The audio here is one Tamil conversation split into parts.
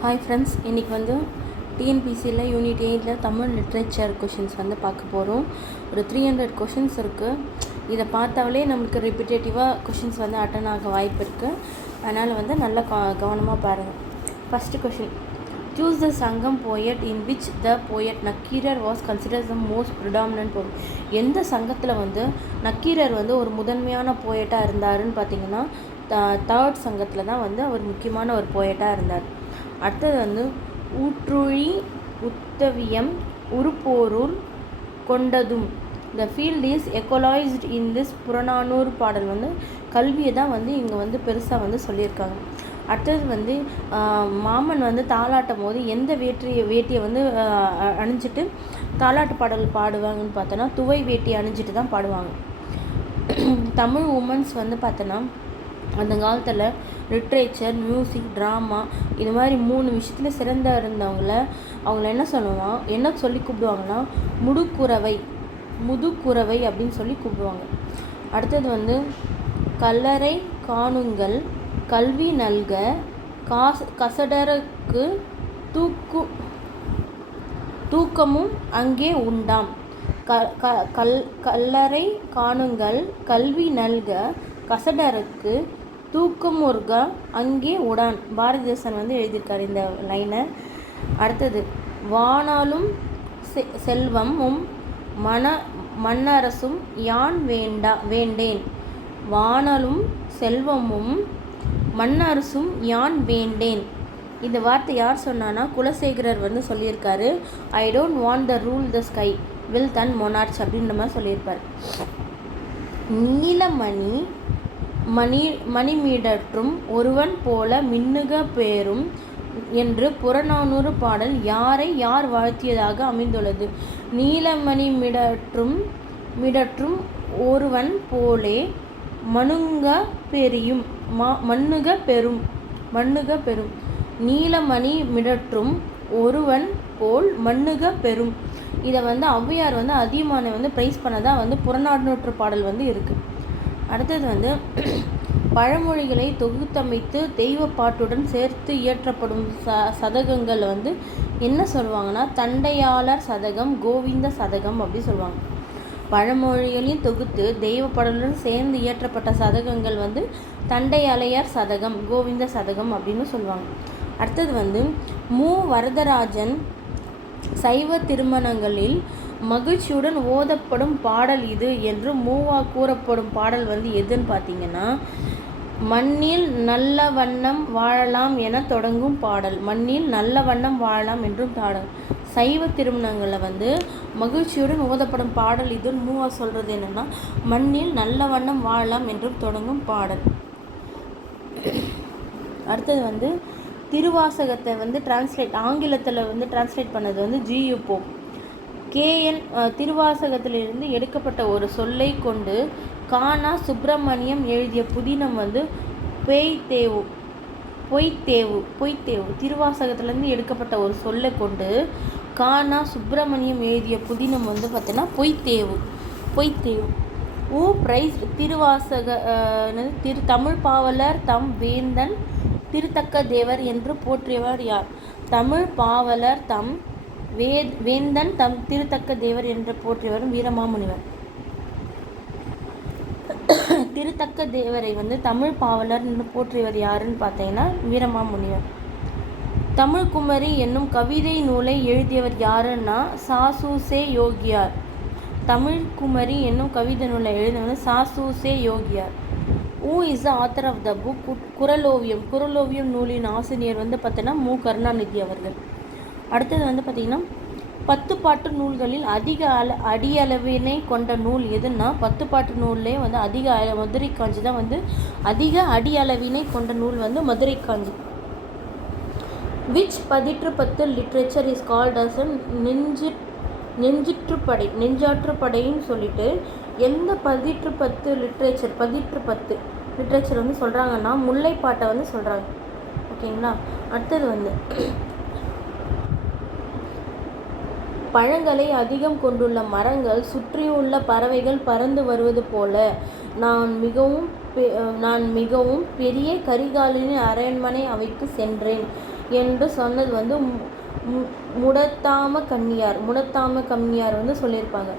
ஹாய் ஃப்ரெண்ட்ஸ், இன்றைக்கி வந்து டிஎன்பிசியில் யூனிட் 8 தமிழ் லிட்ரேச்சர் கொஷின்ஸ் வந்து பார்க்க போகிறோம். ஒரு 300 கொஷின்ஸ் இருக்குது. இதை பார்த்தாலே நம்மளுக்கு ரிப்பிட்டேட்டிவாக கொஷின்ஸ் வந்து அட்டன் ஆக வாய்ப்பு இருக்குது. அதனால் வந்து நல்லா கவனமாக பாருங்கள். ஃபஸ்ட்டு கொஷின், சூஸ் த சங்கம் poet in which the poet Nakkeerar was considers the most predominant poet. எந்த சங்கத்தில் வந்து நக்கீரர் வந்து ஒரு முதன்மையான போயட்டாக இருந்தாருன்னு பார்த்தீங்கன்னா தேர்ட் சங்கத்தில் தான் வந்து அவர் முக்கியமான ஒரு போயட்டாக இருந்தார். அடுத்தது வந்து ஊற்றுழி உத்தவியம் உருப்போருள் கொண்டதும். The field is eulogised in this Purananuru பாடல் வந்து கல்வியை தான் வந்து இங்கே வந்து பெருசாக வந்து சொல்லியிருக்காங்க. அடுத்தது வந்து மாமன் வந்து தாலாட்டும் போது எந்த வேட்டியை வந்து அணிஞ்சிட்டு தாலாட்டு பாடல் பாடுவாங்கன்னு பார்த்தோன்னா துவை வேட்டி அணிஞ்சிட்டு தான் பாடுவாங்க. தமிழ் உமன்ஸ் வந்து பார்த்தோன்னா அந்த காலத்தில் லிட்ரேச்சர், மியூசிக், ட்ராமா இது மாதிரி 3 விஷயத்தில் சிறந்த அவங்கள என்ன சொல்லி கூப்பிடுவாங்கன்னா முதுக்குறவை அப்படின்னு சொல்லி கூப்பிடுவாங்க. அடுத்தது வந்து கல்லறை காணுங்கள் கல்வி நல்க கசடருக்கு தூக்கமும் அங்கே உண்டாம். கல்லறை காணுங்கள் கல்வி நல்க கசடருக்கு தூக்கமுர்க அங்கே உடான். பாரதிதாசன் வந்து எழுதியிருக்காரு இந்த லைனை. அடுத்தது, வானாலும் செல்வமும் மன்னரசும் யான் வேண்டேன். வானலும் செல்வமும் மன்னரசும் யான் வேண்டேன். இந்த வார்த்தை யார் சொன்னான்னா குலசேகரர் வந்து சொல்லியிருக்காரு. I don't want the rule the sky will than monarch அப்படின்ற மாதிரி சொல்லியிருப்பார். மணிமீடற்றும் ஒருவன் போல மின்னுக பேரும் என்று புறநானூறு பாடல் யார் வாழ்த்தியதாக அமைந்துள்ளது. நீலமணிமிடற்றும் ஒருவன் போலே மண்ணுக பெறும். நீலமணி மிடற்றும் ஒருவன் போல் மண்ணுக பெறும். இதை வந்து ஔவையார் வந்து அதியமானை வந்து ப்ரைஸ் பண்ணதான் வந்து புறநானூற்று பாடல் வந்து இருக்குது. அடுத்தது வந்து பழமொழிகளை தொகுத்தமைத்து தெய்வ பாட்டுடன் சேர்த்து இயற்றப்படும் சதகங்கள் வந்து என்ன சொல்லுவாங்கன்னா தண்டையாளர் சதகம், கோவிந்த சதகம் அப்படி சொல்லுவாங்க. பழமொழிகளையும் தொகுத்து தெய்வ பாடலுடன் சேர்ந்து இயற்றப்பட்ட சதகங்கள் வந்து தண்டையாளையார் சதகம், கோவிந்த சதகம் அப்படின்னு சொல்லுவாங்க. அடுத்தது வந்து வரதராஜன் சைவ திருமணங்களில் மகிழ்ச்சியுடன் ஓதப்படும் பாடல் இது என்று கூறப்படும் பாடல் வந்து எதுன்னு பார்த்தீங்கன்னா மண்ணில் நல்ல வண்ணம் வாழலாம் என தொடங்கும் பாடல். மண்ணில் நல்ல வண்ணம் வாழலாம் என்றும் பாடல். சைவ திருமணங்களில் வந்து மகிழ்ச்சியுடன் ஓதப்படும் பாடல் இதுன்னு சொல்கிறது என்னென்னா மண்ணில் நல்ல வண்ணம் வாழலாம் என்றும் தொடங்கும் பாடல். அடுத்தது வந்து திருவாசகத்தை வந்து ஆங்கிலத்தில் வந்து டிரான்ஸ்லேட் பண்ணது வந்து ஜியு போப். கேஎன் திருவாசகத்திலிருந்து எடுக்கப்பட்ட ஒரு சொல்லை கொண்டு கானா சுப்பிரமணியம் எழுதிய புதினம் வந்து பொய்த்தேவு. திருவாசகத்திலேருந்து எடுக்கப்பட்ட ஒரு சொல்லை கொண்டு கானா சுப்பிரமணியம் எழுதிய புதினம் வந்து பார்த்தீங்கன்னா பொய்த்தேவு. பிரைஸ் திருவாசக தமிழ் பாவலர் தம் வேந்தன் திருத்தக்க தேவர் என்று போற்றியவர் யார்? தமிழ் பாவலர் தம் வேந்தன் தம் திருத்தக்க தேவர் என்று போற்றியவரும் வீரமாமுனிவர். திருத்தக்க தேவரை வந்து தமிழ் பாவலர் என்று போற்றியவர் யாருன்னு பார்த்தீங்கன்னா வீரமாமுனிவர். தமிழ் குமரி என்னும் கவிதை நூலை எழுதியவர் யாருன்னா சாசூசே யோகியார். தமிழ் குமரி என்னும் கவிதை நூலை எழுதியவர் சாசூசே யோகியார். Who is the author of the book Kuraloviyam நூலின் ஆசிரியர் வந்து பார்த்தீங்கன்னா மு. கருணாநிதி அவர்கள். அடுத்தது வந்து பார்த்திங்கன்னா 10 பாட்டு நூல்களில் அதிக அடியளவினை கொண்ட நூல் எதுன்னா 10 பாட்டு நூல்லேயே வந்து மதுரை காஞ்சி தான் வந்து அதிக அடியளவினை கொண்ட நூல் வந்து Madurai Kanchi. Which Pathitrupathu literature is called as நெஞ்சாற்றுப்படைன்னு சொல்லிட்டு எந்த பதிற்றுப்பத்து லிட்ரேச்சர் வந்து சொல்கிறாங்கன்னா முல்லைப்பாட்டை வந்து சொல்கிறாங்க. ஓகேங்களா. அடுத்தது வந்து பழங்களை அதிகம் கொண்டுள்ள மரங்கள் சுற்றியுள்ள பறவைகள் பறந்து வருவது போல நான் மிகவும் நான் மிகவும் பெரிய கரிகாலனின் அரண்மனை அவைக்கு சென்றேன் என்று சொன்னது வந்து முடத்தாம கன்னியார் வந்து சொல்லியிருப்பாங்க.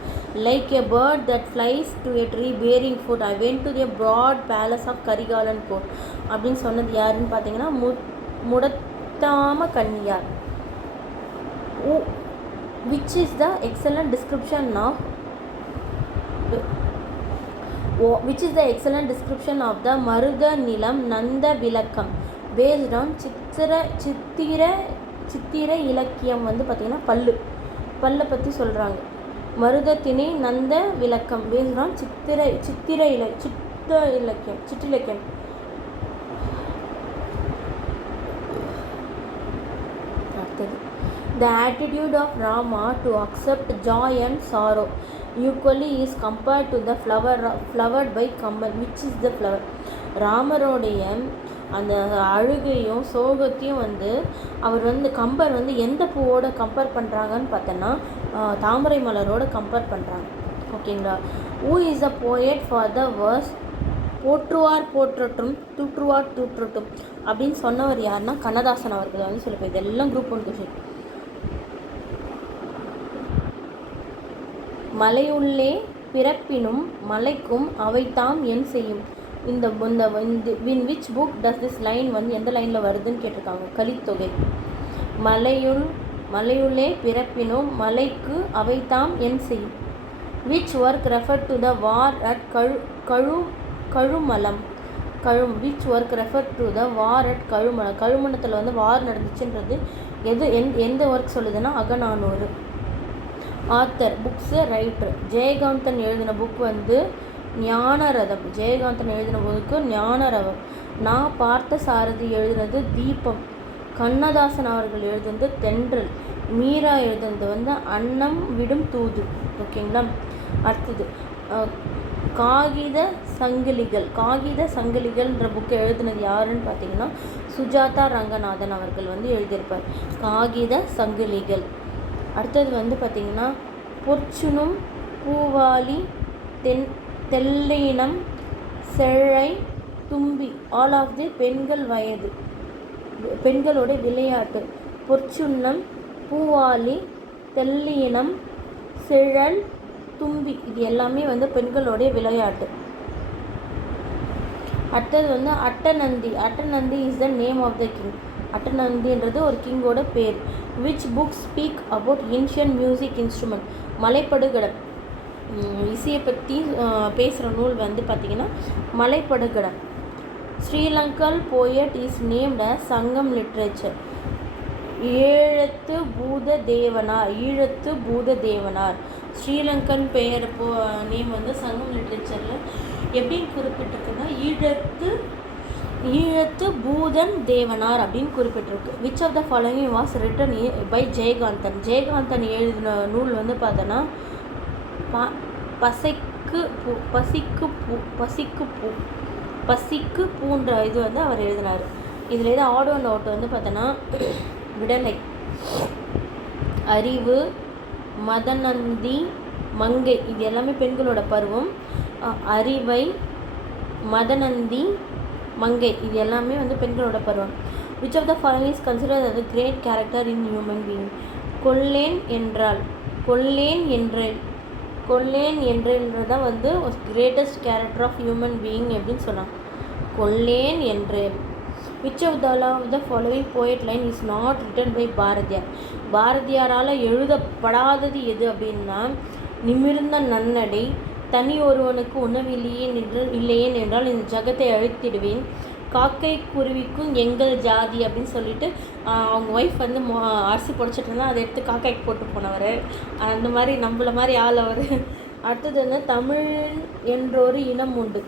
Like a bird that flies to a tree bearing food I went to the broad palace of Karikalan court அப்படின்னு சொன்னது யாருன்னு பார்த்தீங்கன்னா Mudathama Kanniyar. which is the excellent description of the மருத நிலம் நந்த விளக்கம் based on சித்திர இலக்கியம் வந்து பார்த்திங்கன்னா பல்லை பற்றி சொல்கிறாங்க. மருதத்திணை நந்த விளக்கம் based on சிற்றிலக்கியம். The attitude of Rama to accept joy and sorrow equally is compared to the flowered by Kammal. Which is the flower? ராமரோடைய அந்த அழுகையும் சோகத்தையும் வந்து அவர் வந்து கம்பர் வந்து எந்த பூவோட கம்பேர் பண்ணுறாங்கன்னு பார்த்தோன்னா தாமரை மலரோட கம்பேர் பண்ணுறாங்க. ஓகேங்களா. Who is a poet for the verse போற்றுவார் போற்றட்டும் தூற்றுவார் தூற்றட்டும் அப்படின்னு சொன்னவர் யாருன்னா கண்ணதாசன் அவர்கள் வந்து சொல்லிப்போம். இதெல்லாம் குரூப் 1 கொஷின். மலையுள்ளே பிறப்பினும் மலைக்கும் அவைத்தாம் என் செய்யும். இந்த in which book does this line வந்து எந்த லைனில் வருதுன்னு கேட்டிருக்காங்க. கலித்தொகை. மலையுள்ளே பிறப்பினும் மலைக்கு அவைத்தாம் என் செய்யும். which work referred to the war at Kazhumalam. which work referred to the war at Kazhumalam. கழுமலத்தில் வந்து வார் நடந்துச்சுன்றது எந்த ஒர்க் சொல்லுதுன்னா Akananuru. Author books writer Jayakanthan எழுதின புக் வந்து ஞானரதம். ஜெயகாந்தன் எழுதின புக்கு ஞானரதம். நான் பார்த்த சாரதி எழுதினது தீபம். கண்ணதாசன் அவர்கள் எழுதினது தென்றல். மீரா எழுதினது வந்து அன்னம் விடும் தூது. ஓகேங்களா. அடுத்தது காகித சங்கிலிகள்ன்ற புக்கை எழுதினது யாருன்னு பார்த்தீங்கன்னா சுஜாதா ரங்கநாதன் அவர்கள் வந்து எழுதியிருப்பார். காகித சங்கிலிகள். அடுத்தது வந்து பார்த்திங்கன்னா பொற்சுனும் பூவாலி தெல்லினம் செழை தும்பி ஆல் ஆஃப் தி பெண்களோட விளையாட்டு. பொற்சுன்னம் பூவாலி தெல்லினம் செழல் தும்பி இது எல்லாமே வந்து பெண்களோடைய விளையாட்டு. அடுத்தது வந்து Attanandi is the name of the king. அட்டநந்தின்றது ஒரு கிங்கோட பேர். Which book speak about ancient music instrument. Malaipadukadam. இசையை பற்றி பேசுகிற நூல் வந்து பார்த்திங்கன்னா Malaipadukadam. Sri Lankan poet is named as Sangam literature. Eelathu Bootha Devanar. Sri Lankan பெயர் நேம் வந்து சங்கம் லிட்ரேச்சரில் எப்படின்னு குறிப்பிட்டிருக்குன்னா ஈழத்து பூதன் தேவனார் அப்படின்னு குறிப்பிட்டிருக்கு. Which of the following was written by Jayakanthan எழுதின நூல் வந்து பார்த்தோன்னா பசிக்கு பூன்ற இது வந்து அவர் எழுதினார். இதில் எது ஆட் அண்ட் அவுட் வந்து பார்த்தோன்னா விடலை, அறிவு, மதநந்தி, மங்கை இது எல்லாமே பெண்களோட பருவம். அறிவை, மதநந்தி, மங்கை இது எல்லாமே வந்து பெண்களோட பருவம். Which of the following is considered as a great character in human being. கொல்லேன் என்றதான் வந்து greatest character of human being அப்படின்னு சொன்னாங்க. கொல்லேன் என்றேன். Which of the following poet line is not written by பாரதியாரால் எழுதப்படாதது எது அப்படின்னா நிமிர்ந்த நன்னடை, தனி ஒருவனுக்கு இல்லையே என்றால் இந்த ஜகத்தை அழித்திடுவேன், காக்கை குருவிக்கும் எங்கள் ஜாதி அப்படின்னு சொல்லிட்டு அவங்க ஒய்ஃப் வந்து அரிசி பொடிச்சிட்டு இருந்தால் அதை எடுத்து காக்காய்க்கு போட்டு போனவர். அந்த மாதிரி நம்மள மாதிரி ஆள் அவர். அடுத்தது வந்து தமிழன் என்றொரு இனம் உண்டு.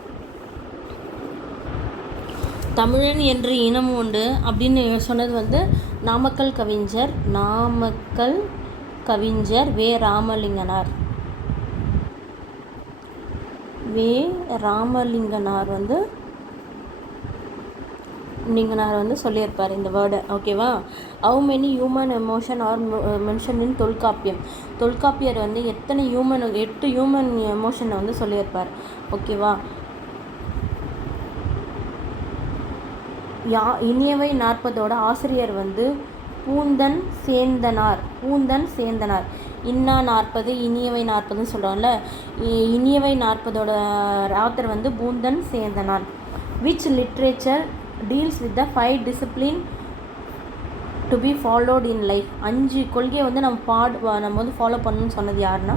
தமிழன் என்ற இனம் உண்டு அப்படின்னு சொன்னது வந்து நாமக்கல் கவிஞர் வே ராமலிங்கனார் வந்து சொல்லியிருப்பார் இந்த வேர்டை. ஓகேவா. How many human emotion R mention in Tolkappiyar வந்து 8 ஹியூமன் எமோஷனை வந்து சொல்லியிருப்பார். ஓகேவா. இனியவை 40 ஆசிரியர் வந்து பூந்தன் சேந்தனார். இன்னா 40 இனியவை 40ன்னு சொல்கிறோம்ல, இனியவை 40 ஆத்தர் வந்து Poonthan Senthanar. Which literature deals with the 5 discipline to be followed in life? 5 கொள்கையை வந்து நம்ம வந்து ஃபாலோ பண்ணணும்னு சொன்னது யாருன்னா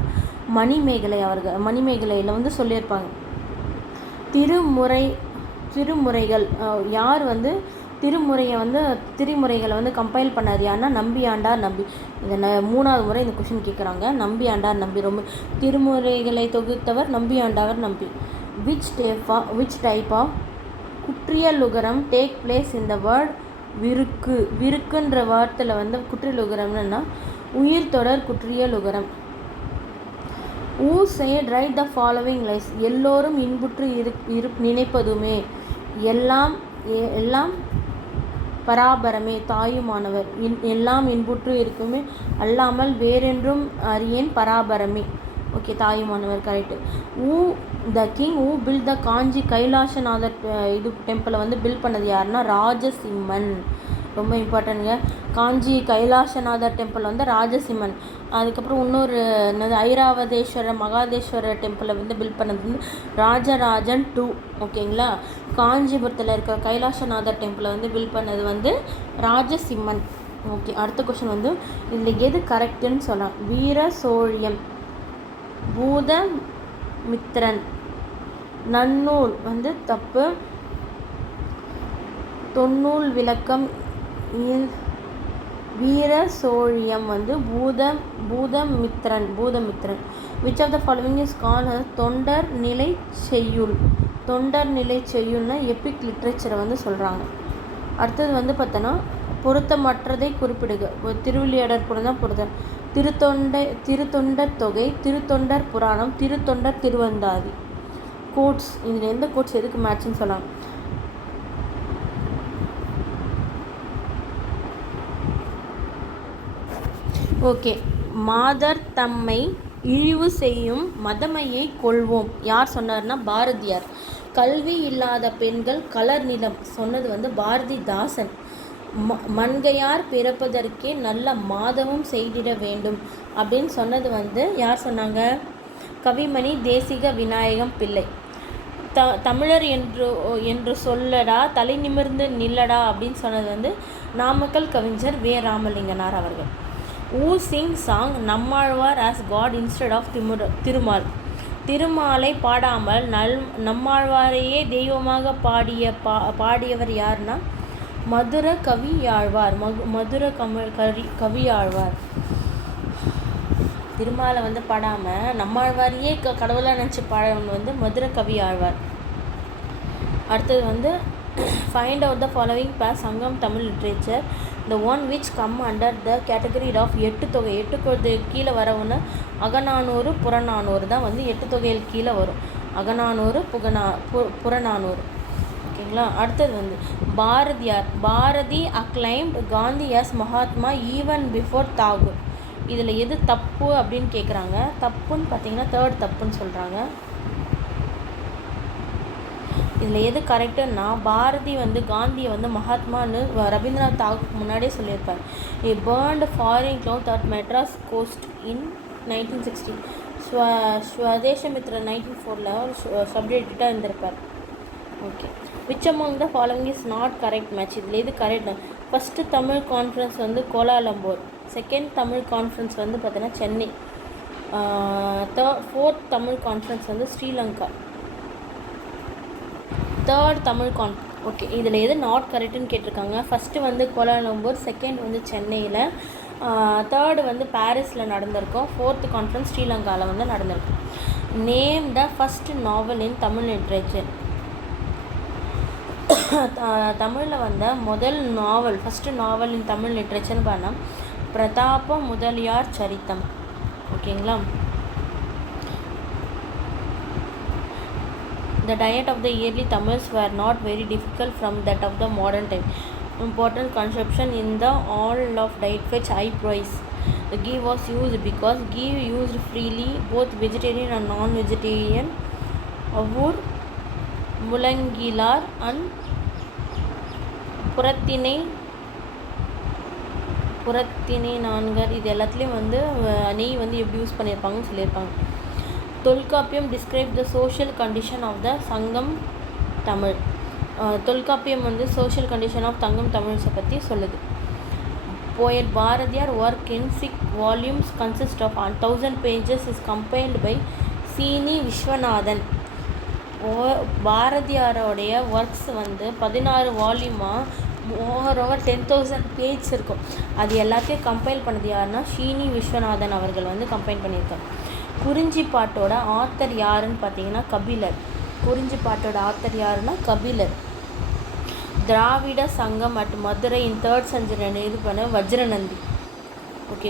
மணிமேகலை அவர்கள். மணிமேகலையில் வந்து சொல்லியிருப்பாங்க. திருமுறைகள் யார் வந்து திருமுறைகளை வந்து கம்பைல் பண்ணார் யாருன்னா நம்பியாண்டார் நம்பி. இதை 3வது முறை இந்த கொஷின் கேட்குறாங்க. நம்பியாண்டார் நம்பி. ரொம்ப திருமுறைகளை தொகுத்தவர் நம்பியாண்டார் நம்பி. விச் டைப் ஆஃப் குற்றியலுகரம் டேக் பிளேஸ் இந்த வேர்ட் விருக்குன்ற வார்த்தையில் வந்து குற்றியலுகரம்னா உயிர் தொடர் குற்றியலுகரம். ஊ said write the following lines? எல்லோரும் இன்புற்று நினைப்பதுமே, எல்லாம் பராபரமே, தாயுமானவர். எல்லாம் இன்புற்று இருக்குமே, அல்லாமல் வேறென்றும் அறியேன் பராபரமே. Okay, Thayumanavar correct. The king built the Kanchi Kailasanathar டெம்பிளை வந்து பில்ட் பண்ணது யாருன்னா ராஜசிம்மன். ரொம்ப இம்பார்ட்டன்ட்ங்க. காஞ்சி கைலாசநாதர் டெம்பிள் வந்து ராஜசிம்மன். அதுக்கப்புறம் இன்னொரு ஐராவதேஸ்வரர் மகாதேஸ்வரர் டெம்பிளை வந்து பில்ட் பண்ணது வந்து ராஜராஜன் 2. ஓகேங்களா. காஞ்சிபுரத்தில் இருக்கிற கைலாசநாதர் டெம்பிளை வந்து பில்ட் பண்ணது வந்து ராஜசிம்மன். ஓகே, அடுத்த கொஷின் வந்து இதில் எது கரெக்டுன்னு சொல்லலாம். வீர சோழியம், பூதமித்ரன், நன்னூல் வந்து தப்பு. தொன்னூல் விளக்கம் வீர சோழியம் வந்து Buddhamitran. Which of the following is called தொண்டர் நிலை செய்யுள்னா எபிக் லிட்ரேச்சரை வந்து சொல்கிறாங்க. அடுத்தது வந்து பார்த்தோன்னா பொருத்தமற்றதை குறிப்பிடுக. திருவிளையாடற் கூட தான் பொருத்தம். திருத்தொண்டர் தொகை, திருத்தொண்டர் புராணம், திருத்தொண்டர் திருவந்தாதி. கோட்ஸ், இதில் எந்த கோட்ஸ் எதுக்கு மேட்ச்னு சொல்லலாம். ஓகே, மாதர் தம்மை இழிவு செய்யும் மதமையை கொள்வோம் யார் சொன்னார்னா பாரதியார். கல்வி இல்லாத பெண்கள் கலர் நிலம் சொன்னது வந்து பாரதிதாசன். மண்கையார் பிறப்பதற்கே நல்ல மாதவம் செய்திட வேண்டும் அப்படின்னு சொன்னது வந்து யார் சொன்னாங்க? கவிமணி தேசிக விநாயகம் பிள்ளை. தமிழர் என்று சொல்லடா தலை நிமிர்ந்து நில்லடா அப்படின்னு சொன்னது வந்து நாமக்கல் கவிஞர் வே ராமலிங்கனார் அவர்கள். Who sing song Nammalvar as god instead of Thirumal. திருமாலை பாடாமல் நம்மாழ்வாரையே தெய்வமாக பாடியவர் யாருன்னா மதுர கவியாழ்வார். கவியாழ்வார் திருமாலை வந்து பாடாமல் நம்மாழ்வாரையே கடவுளாக நினச்சி பாடவன் வந்து மதுர கவியாழ்வார். அடுத்தது வந்து find out the following pass Sangam Tamil literature. the one which come under the category of எட்டு தொகை. எட்டு தொகை கீழே வரவுன்னு அகநானூறு புறநானூறு தான் வந்து எட்டு தொகையில் கீழே வரும். அகநானூறு புறநானூறு. ஓகேங்களா. அடுத்தது வந்து Bharati acclaimed Gandhi as Mahatma even before Tagore. இதில் எது தப்பு அப்படின்னு கேட்குறாங்க. தப்புன்னு பார்த்தீங்கன்னா 3rd தப்புன்னு சொல்கிறாங்க. இதில் எது கரெக்டுன்னா பாரதி வந்து காந்தியை வந்து மகாத்மான்னு ரவீந்திரநாத் தாகூருக்கு முன்னாடியே சொல்லியிருப்பார். Burnt foreign cloth at Madras coast in 1916. Swadesamitran 1904 ஒரு சப்ஜெக்டாக இருந்திருப்பார். Okay, which among the following is not correct match. இதில் எது கரெக்ட்? ஃபஸ்ட்டு தமிழ் கான்ஃபரன்ஸ் வந்து கோலாலம்பூர். செகண்ட் தமிழ் கான்ஃபரன்ஸ் வந்து பார்த்தீங்கன்னா சென்னை. 4th தமிழ் கான்ஃபரன்ஸ் வந்து ஸ்ரீலங்கா. 3rd தமிழ் ஓகே, இதில் எது நாட் கரெக்டுன்னு கேட்டிருக்காங்க. ஃபஸ்ட்டு வந்து கோலாலம்பூர், செகண்ட் வந்து சென்னையில், 3rd வந்து பாரிஸில் நடந்திருக்கும், 4th கான்ஃபரன்ஸ் ஸ்ரீலங்காவில் வந்து நடந்திருக்கும். Name the first novel in Tamil literature. தமிழில் வந்த முதல் நாவல், ஃபஸ்ட்டு நாவல் இன் தமிழ் லிட்ரேச்சர்னு பண்ணால் பிரதாப முதலியார் சரித்தம். ஓகேங்களா. The diet of the early Tamils were not very difficult from that of the modern time. Important conception in the all of diet fetch high price. The ghee was used because ghee used freely both vegetarian and non-vegetarian. Avur, Mulangilar and புறத்திணை நான்கர் இது எல்லாத்துலேயும் வந்து நெய் வந்து எப்படி யூஸ் பண்ணியிருப்பாங்கன்னு சொல்லியிருப்பாங்க. Tolkappiyam describe the social condition of the Sangam Tamil. Tolkappiyam வந்து சோஷியல் கண்டிஷன் ஆஃப் தங்கம் தமிழ்ஸை பற்றி சொல்லுது. Poet Bharatiyar work in 6 volumes consist of 1000 pages is compiled by சீனி விஸ்வநாதன். பாரதியாரோடைய ஒர்க்ஸ் வந்து 16 வால்யூமாக ஓவர் 10,000 பேஜ் இருக்கும். அது எல்லாத்தையும் கம்பைல் பண்ணது யாருன்னா சீனி விஸ்வநாதன் அவர்கள் வந்து கம்பைல் பண்ணியிருக்காங்க. குறிஞ்சி பாட்டோட ஆத்தர் யாருன்னு பார்த்தீங்கன்னா கபிலர். குறிஞ்சி பாட்டோட ஆத்தர் யாருன்னா கபிலர். திராவிட சங்கம் at Madurai in 3rd century இது பண்ண வஜ்ரநந்தி. ஓகே,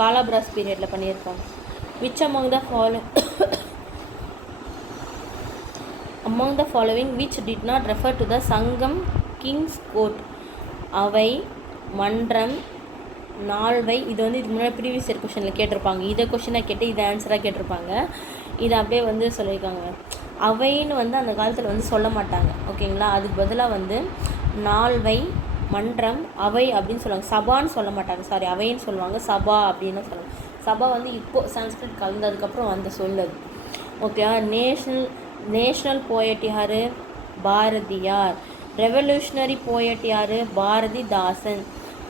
காலாபிராஸ் பீரியடில் பண்ணியிருப்பாங்க. Which among the following which did not refer to the சங்கம் கிங்ஸ் கோர்ட்? அவை, மன்றம், நால்வை. இது வந்து இதுக்கு முன்னாடி ப்ரீவியஸ் இயர் கொஷனில் கேட்டிருப்பாங்க. இதை கொஷினாக கேட்டு இதை ஆன்சராக கேட்டிருப்பாங்க. இதை அப்படியே வந்து சொல்லியிருக்காங்க. அவைன்னு வந்து அந்த காலத்தில் வந்து சொல்ல மாட்டாங்க. ஓகேங்களா, அதுக்கு பதிலாக வந்து நால்வை, மன்றம், அவை அப்படின்னு சொல்லுவாங்க. சபான்னு சொல்ல மாட்டாங்க, சாரி, அவைன்னு சொல்லுவாங்க. சபா அப்படின்னு சொல்லுவாங்க. சபா வந்து இப்போது சான்ஸ்கிரிட் கலந்ததுக்கப்புறம் வந்த சொல்லது. ஓகேவா. நேஷ்னல் போயட் யார்? பாரதியார். ரெவல்யூஷனரி போயட் யார்? பாரதிதாசன்.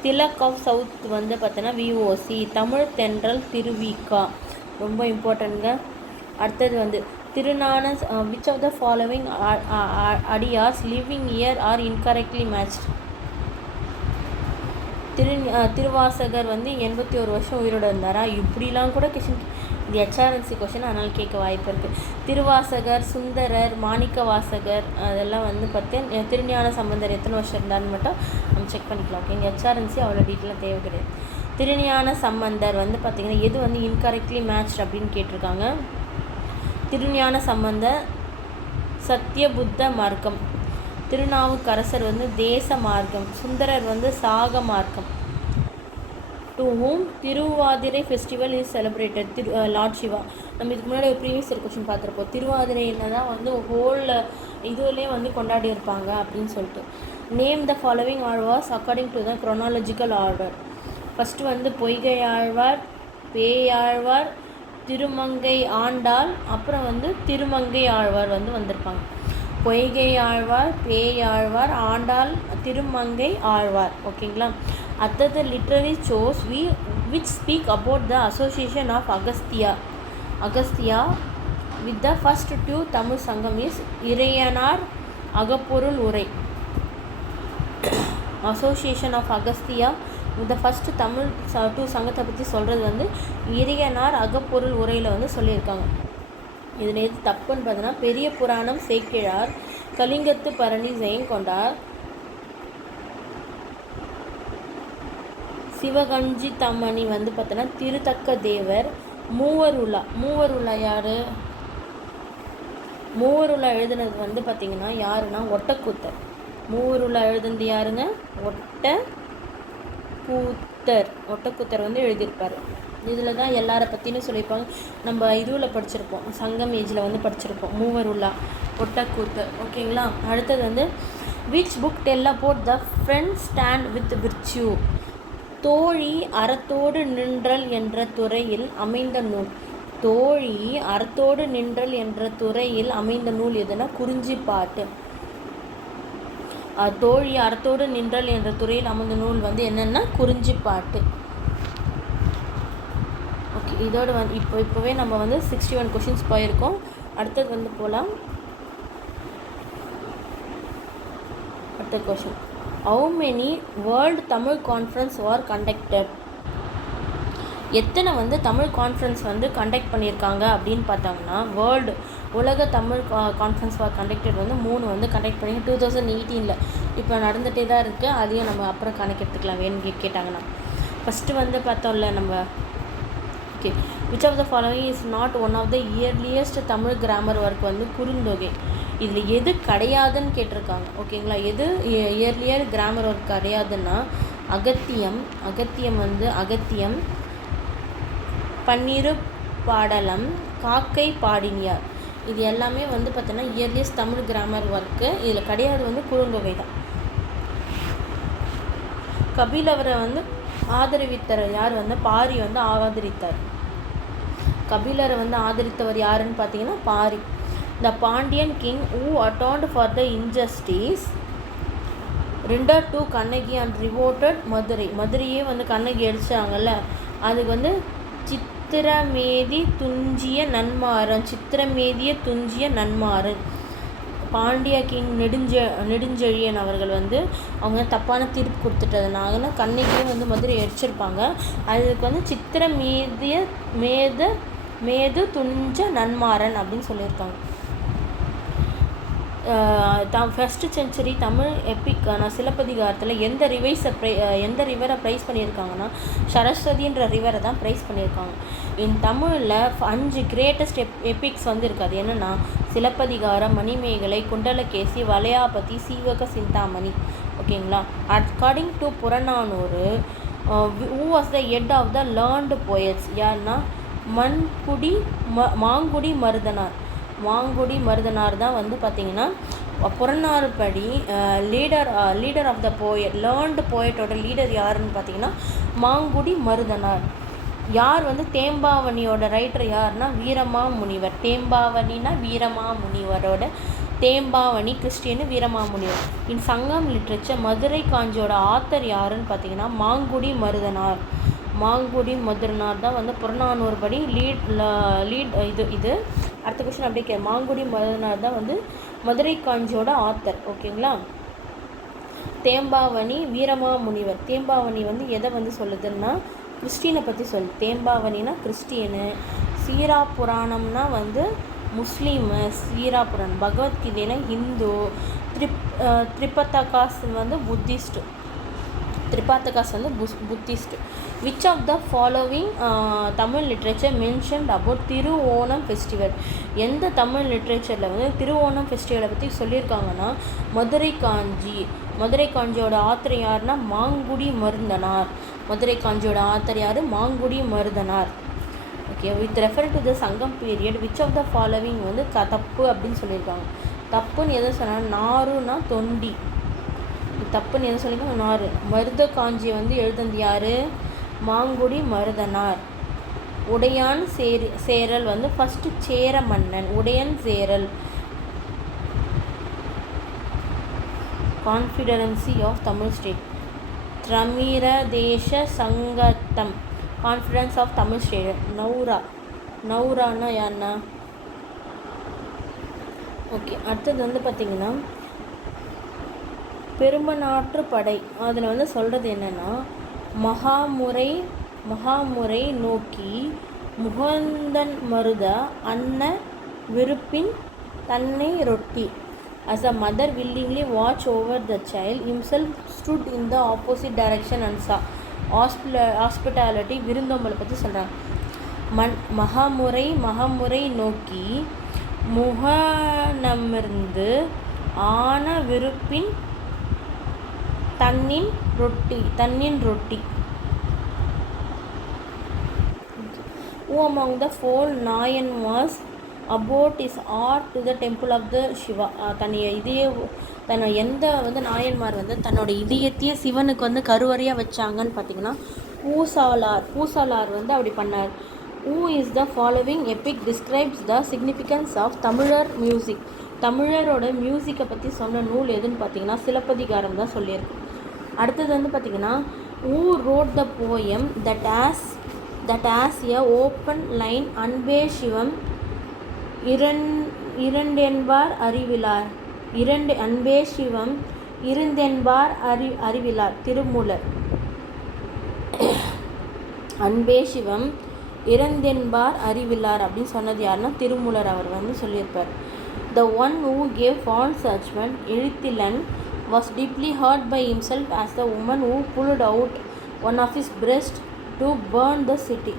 திலக் ஆஃப் சவுத் வந்து பார்த்தோன்னா விஓசி. தமிழ் தென்றல் திருவிக்கா. ரொம்ப இம்பார்ட்டன்ட்ங்க. அடுத்தது வந்து திருநான விச் ஆஃப் த ஃபாலோவிங் அடியார்ஸ் living year are incorrectly matched? திருவாசகர் வந்து 81 வருஷம் உயிரோடு இருந்தாரா? இப்படிலாம் கூட கொஷின், இது ஹெச்ஆர்என்சி கொஷின், அதனால் கேட்க வாய்ப்பு இருக்குது. திருவாசகர், சுந்தரர், மாணிக்க வாசகர் அதெல்லாம் வந்து பார்த்து திருஞான சம்பந்தர் எத்தனை வருஷம் இருந்தாருன்னு மட்டும் நம்ம செக் பண்ணிக்கலாம். ஓகே, இங்கே ஹெச்ஆர்என்சி அவ்வளோ டீட்டெயிலாக தேவை கிடையாது. திருஞான சம்பந்தர் வந்து பார்த்திங்கன்னா எது வந்து இன்கரெக்ட்லி மேட்ச்ட் அப்படின்னு கேட்டிருக்காங்க. திருஞான சம்பந்தர் சத்தியபுத்த மார்க்கம். திருநாவுக்கரசர் வந்து தேச மார்க்கம். சுந்தரர் வந்து சாக மார்க்கம். To whom Thiruvathirai festival is celebrated? Lord Shiva. நம்ம இதுக்கு முன்னாடி ஒரு ப்ரீவியஸ் இயர் கொஷின் பார்த்துருப்போம். திருவாதிரையில் தான் வந்து ஹோல் இதுலேயே வந்து கொண்டாடி இருப்பாங்க அப்படின்னு சொல்லிட்டு. Name the following Alvars according to the chronological order. First வந்து பொய்கை ஆழ்வார், பேயாழ்வார், திருமங்கை ஆண்டாள், அப்புறம் வந்து திருமங்கை ஆழ்வார் வந்து வந்திருப்பாங்க. பொய்கை ஆழ்வார், பேயாழ்வார், ஆண்டாள், திருமங்கை ஆழ்வார். ஓகேங்களா. அடுத்தது literary source which speak about the association of Agastya with the first two Tamil சங்கம் is இறையனார் அகப்பொருள் உரை. அசோசியேஷன் ஆஃப் அகஸ்தியா இந்த ஃபஸ்ட்டு தமிழ் 2 சங்கத்தை பற்றி சொல்கிறது வந்து இறையனார் அகப்பொருள் உரையில் வந்து சொல்லியிருக்காங்க. இதில் எது தப்புன்னு பார்த்தோன்னா பெரிய புராணம் சேக்கிழார், கலிங்கத்து பரணி ஜெயங்கொண்டார், சிவகஞ்சி தம்மணி வந்து பார்த்தோன்னா திருத்தக்க தேவர், மூவருலா யார்? மூவருலா எழுதுனது வந்து பார்த்திங்கன்னா யாருன்னா ஒட்டக்கூத்தர். மூவருலா எழுதுனது யாருங்க? ஒட்டக்கூத்தர் வந்து எழுதியிருப்பார். இதில் தான் எல்லாரை பற்றினு சொல்லியிருப்பாங்க. நம்ம இதுவில் படிச்சிருப்போம், சங்கம் ஏஜில் வந்து படிச்சிருப்போம் மூவருலா, ஒட்டக்கூத்தர். ஓகேங்களா. அடுத்தது வந்து which book tell about the friend stand with virtue? தோழி அறத்தோடு நின்றல் என்ற துறையில் அமைந்த நூல். தோழி அறத்தோடு நின்றல் என்ற துறையில் அமைந்த நூல் எதுனா குறிஞ்சி பாட்டு. தோழி அறத்தோடு நின்றல் என்ற துறையில் அமைந்த நூல் வந்து என்னென்னா குறிஞ்சி பாட்டு. ஓகே, இதோடு வந்து இப்போவே நம்ம வந்து 61 கொஷின்ஸ் போயிருக்கோம். அடுத்தது வந்து போகலாம். அடுத்த question, how many world Tamil conference R conducted? எத்தனை வந்து தமிழ் கான்ஃபரன்ஸ் வந்து கண்டக்ட் பண்ணியிருக்காங்க அப்படின்னு பார்த்தாங்கன்னா உலக தமிழ் கான்ஃபரன்ஸ் ஃபார் கண்டக்டட் வந்து 3 வந்து கண்டக்ட் பண்ணி 2018 இப்போ நடந்துகிட்டே தான் இருக்குது. அதையும் நம்ம அப்புறம் கணக்கு எடுத்துக்கலாம் வேணும்னு கேட்டாங்கன்னா. ஃபஸ்ட்டு வந்து பார்த்தோம்ல நம்ம, okay, which of the following is not one of the earliest Tamil grammar work வந்து குறுந்தொகை. இதில் எது கிடையாதுன்னு கேட்டிருக்காங்க. ஓகேங்களா. எது இயர்லியர் கிராமர் ஒர்க் கிடையாதுன்னா அகத்தியம், பன்னிரு பாடலம், காக்கை பாடினியார். இது எல்லாமே வந்து பார்த்தோன்னா இயர்லியஸ்ட் தமிழ் கிராமர் ஒர்க்கு. இதில் கிடையாது வந்து குறுந்தொகை தான். கபிலவரை வந்து ஆதரித்தார் யார் வந்து பாரி வந்து ஆதரித்தார். கபிலரை வந்து ஆதரித்தவர் யாருன்னு பார்த்தீங்கன்னா Pari. The Pandiyan king who atoned for the injustice rendered to Kannagi and revolted மதுரையே வந்து கண்ணகி அடித்தாங்கல்ல, அதுக்கு வந்து சித்திரமேதிய துஞ்சிய நன்மாறன் பாண்டிய கிங் நெடுஞ்செழியன் அவர்கள் வந்து அவங்க தப்பான தீர்ப்பு கொடுத்துட்டதுனால கண்ணகியே வந்து மதுரை அடிச்சிருப்பாங்க. அதுக்கு வந்து மேது துஞ்ச நன்மாறன் அப்படின்னு சொல்லியிருக்காங்க. ஃபஸ்ட்டு செஞ்சுரி தமிழ் எப்பிக்கான சிலப்பதிகாரத்தில் எந்த ரிவரை ப்ரைஸ் பண்ணியிருக்காங்கன்னா சரஸ்வதின்ற ரிவரை தான் ப்ரைஸ் பண்ணியிருக்காங்க. தமிழில் 5 கிரேட்டஸ்ட் எப்பிக்ஸ் வந்து இருக்குது. அது என்னென்னா சிலப்பதிகாரம், மணிமேகலை, குண்டலகேசி, வளையாபதி, சீவக சிந்தாமணி. ஓகேங்களா. According to Purananuru who was the head of the learned poets யாருன்னா மாங்குடி மருதனார் தான் வந்து பார்த்திங்கன்னா புறநானூறு படி leader of the poet learned போயட்டோட லீடர் யாருன்னு பார்த்தீங்கன்னா மாங்குடி மருதனார். யார் வந்து தேம்பாவணியோட ரைட்டர் யாருன்னா வீரமாமுனிவர். வீரமாமுனிவரோட Thembavani Christian Veeramamunivar. In Sangam literature Madurai காஞ்சியோட ஆத்தர் யாருன்னு பார்த்தீங்கன்னா மாங்குடி மருதனார் தான் வந்து புறநானூறு படி லீட் இது அடுத்த கொஸ்டின் அப்படியே மாங்குடி மருதனார் தான் வந்து மதுரை காஞ்சியோட ஆத்தர். ஓகேங்களா. தேம்பாவணி வீரமாமுனிவர். தேம்பாவணி வந்து எதை வந்து சொல்லுதுன்னா கிறிஸ்டினை பற்றி தேம்பாவணினா கிறிஸ்டியனு, சீராப்புராணம்னா வந்து முஸ்லீமு, சீராப்புராணம் பகவத்கீதைனா ஹிந்து, திரிபத்தகாஸ் வந்து Buddhist. Which of the following Tamil literature mentioned about Thiruvonam festival? எந்த தமிழ் லிட்ரேச்சரில் வந்து திருவோணம் ஃபெஸ்டிவலை பற்றி சொல்லியிருக்காங்கன்னா மதுரை காஞ்சியோட ஆத்தர் யாருன்னா Mangudi Marudhanar. Mangudi Marudhanar. Okay. With refer to the Sangam period which of the following வந்து தப்பு அப்படின்னு சொல்லியிருக்காங்க. தப்புன்னு எதை சொன்னால் நாருன்னா தொண்டி. தப்புன்னு எதை சொல்லியிருக்காங்க நாரு. மருத காஞ்சியை வந்து எழுதுனது யார்? மாங்குடி மருதனார். உடையான் சேரல் வந்து ஃபஸ்ட்டு சேர மன்னன் Udiyan Cheral. Confederacy of Tamil state திரமிரதேச சங்கத்தம். கான்ஃபிடன்ஸ் ஆஃப் தமிழ் ஸ்டேட் நௌரானா யாருன்னா? ஓகே. அடுத்தது வந்து பார்த்திங்கன்னா பெருமநாற்று படை. அதில் வந்து சொல்கிறது என்னென்னா மகாமுறை நோக்கி முகந்தன் மருத அன்ன விருப்பின் தன்னை ரொட்டி. As a mother willingly watched over the child, himself stood in the opposite direction and saw. Hospitality விருந்தோம்பலை பற்றி சொல்கிறாங்க. மகாமுறை நோக்கி முகனமிருந்து ஆன விருப்பின் தன்னின் ரொட்டி. Who among the four Nayan was about his art to the temple of the Shiva? தன்னை எந்த வந்து நாயன்மார் வந்து தன்னோட இதயத்தையே சிவனுக்கு வந்து கருவறையாக வச்சாங்கன்னு பார்த்தீங்கன்னா பூசாலார் வந்து அப்படி பண்ணார். Who is the following epic describes the significance of தமிழர் மியூசிக்? தமிழரோட மியூசிக்கை பற்றி சொன்ன நூல் எதுன்னு பார்த்தீங்கன்னா சிலப்பதிகாரம் தான் சொல்லியிருக்கு. அடுத்தது வந்து பார்த்திங்கன்னா who wrote the poem that has a open line அன்பே சிவம் இரண்டென்பார் அறிவிலார். அன்பே சிவம் இருந்தென்பார் அறிவிலார். திருமூலர். அன்பே சிவம் இறந்தென்பார் அறிவிலார் அப்படின்னு சொன்னது யாருன்னா திருமூலர். அவர் வந்து சொல்லியிருப்பார். The one who gave false judgment, எழுத்திலன், was deeply hurt by himself as the woman who pulled out one of his breasts to burn the city.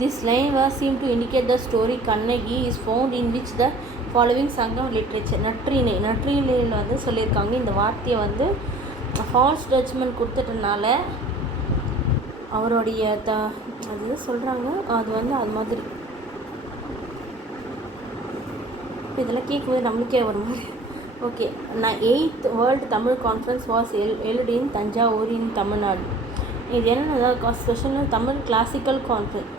This line was seen to indicate the story Kannagi is found in which the following Sangam literature. நற்றிணையில் வந்து சொல்லியிருக்காங்க. இந்த வார்த்தையை வந்து ஃபால்ஸ் ஜட்ஜ்மெண்ட் கொடுத்துட்டனால அவருடைய அது சொல்கிறாங்க. அது வந்து அது மாதிரி இதெல்லாம் கேட்கும்போது நம்மளுக்கே வரும். ஓகே. நான் 8th world Tamil conference was held in Thanjavur in Tamil Nadu. இது என்னென்னா ஸ்பெஷல் தமிழ் கிளாசிக்கல் கான்ஃபரன்ஸ்.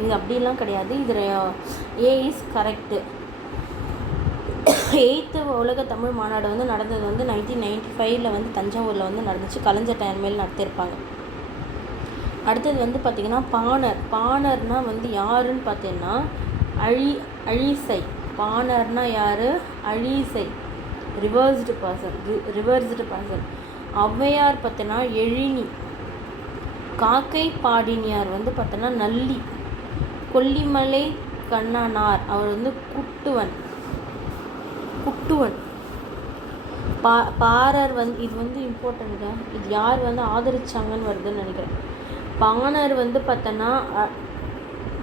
இது அப்படிலாம் கிடையாது. இதில் ஏ இஸ் கரெக்டு. 8th உலக தமிழ் மாநாடு வந்து நடந்தது வந்து 1995 வந்து தஞ்சாவூரில் வந்து நடந்துச்சு. கலைஞர் டைம் நடத்தியிருப்பாங்க. அடுத்தது வந்து பார்த்திங்கன்னா பாணர்னால் வந்து யாருன்னு பார்த்தீங்கன்னா அழிசை. பாணர்னால் யார்? அழிசை, ரிவர்ஸ்டு பர்சன். ஔவையார் பார்த்தீங்கன்னா எழினி. காக்கை பாடினியார் வந்து பார்த்தோன்னா நல்லி. கொல்லிமலை கண்ணனார் அவர் வந்து குட்டுவன். பாரர் வந்து இது வந்து இம்பார்ட்டண்ட்டா. இது யார் வந்து ஆதரிச்சாங்கன்னு வருதுன்னு நினைக்கிறேன். பாணர் வந்து பார்த்தோன்னா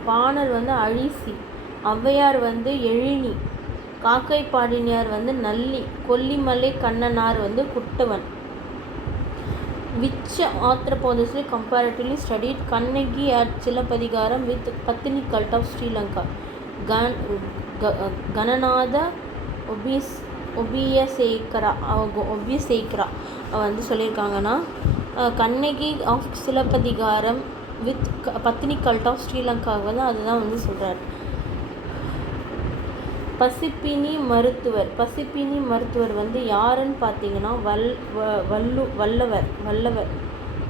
பாணர் வந்து அழிசி, ஔவையார் வந்து எழினி, காக்கை பாடினியார் வந்து நல்லி, கொல்லிமலை கண்ணனார் வந்து Kuttuvan. Which anthropologically comparatively studied Kannagi at Chilapadigaram with Pathini cult of Sri Lanka? Gananatha Obiyasekara வந்து சொல்லியிருக்காங்கன்னா கண்ணகி ஆஃப் சிலப்பதிகாரம் வித் பத்தினி கல்ட் ஆஃப் ஸ்ரீலங்கா வந்து அதுதான் வந்து சொல்கிறார். பசிப்பினி மருத்துவர் வந்து யாருன்னு பார்த்தீங்கன்னா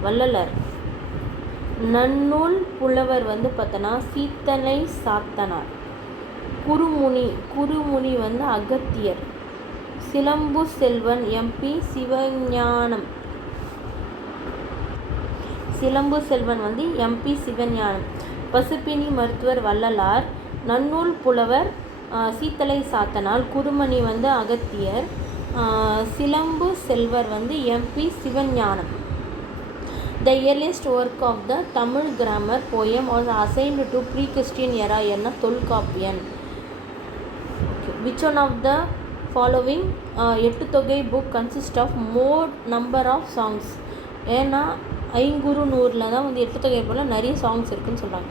வள்ளலர். நன்னூல் புலவர் வந்து பார்த்தோன்னா சீத்தலை சாத்தனார். குருமுனி வந்து அகத்தியர். சிலம்பு செல்வன் எம்பி சிவஞானம். பசுப்பினி மருத்துவர் வள்ளலார். நன்னூல் புலவர் சீத்தலை சாத்தனால். குருமணி வந்து அகத்தியர். சிலம்பு செல்வர் வந்து MP Sivagnanam. The earliest work of the Tamil grammar poem was assigned to pre-Christian era என்ன? Tholkappiyan. Which one of the following Ettuthokai book consists of more number of songs? ஏன்னா ஐங்குறுநூறில் தான் வந்து எட்டுத்தொகை போல் நிறைய சாங்ஸ் இருக்குதுன்னு சொல்கிறாங்க.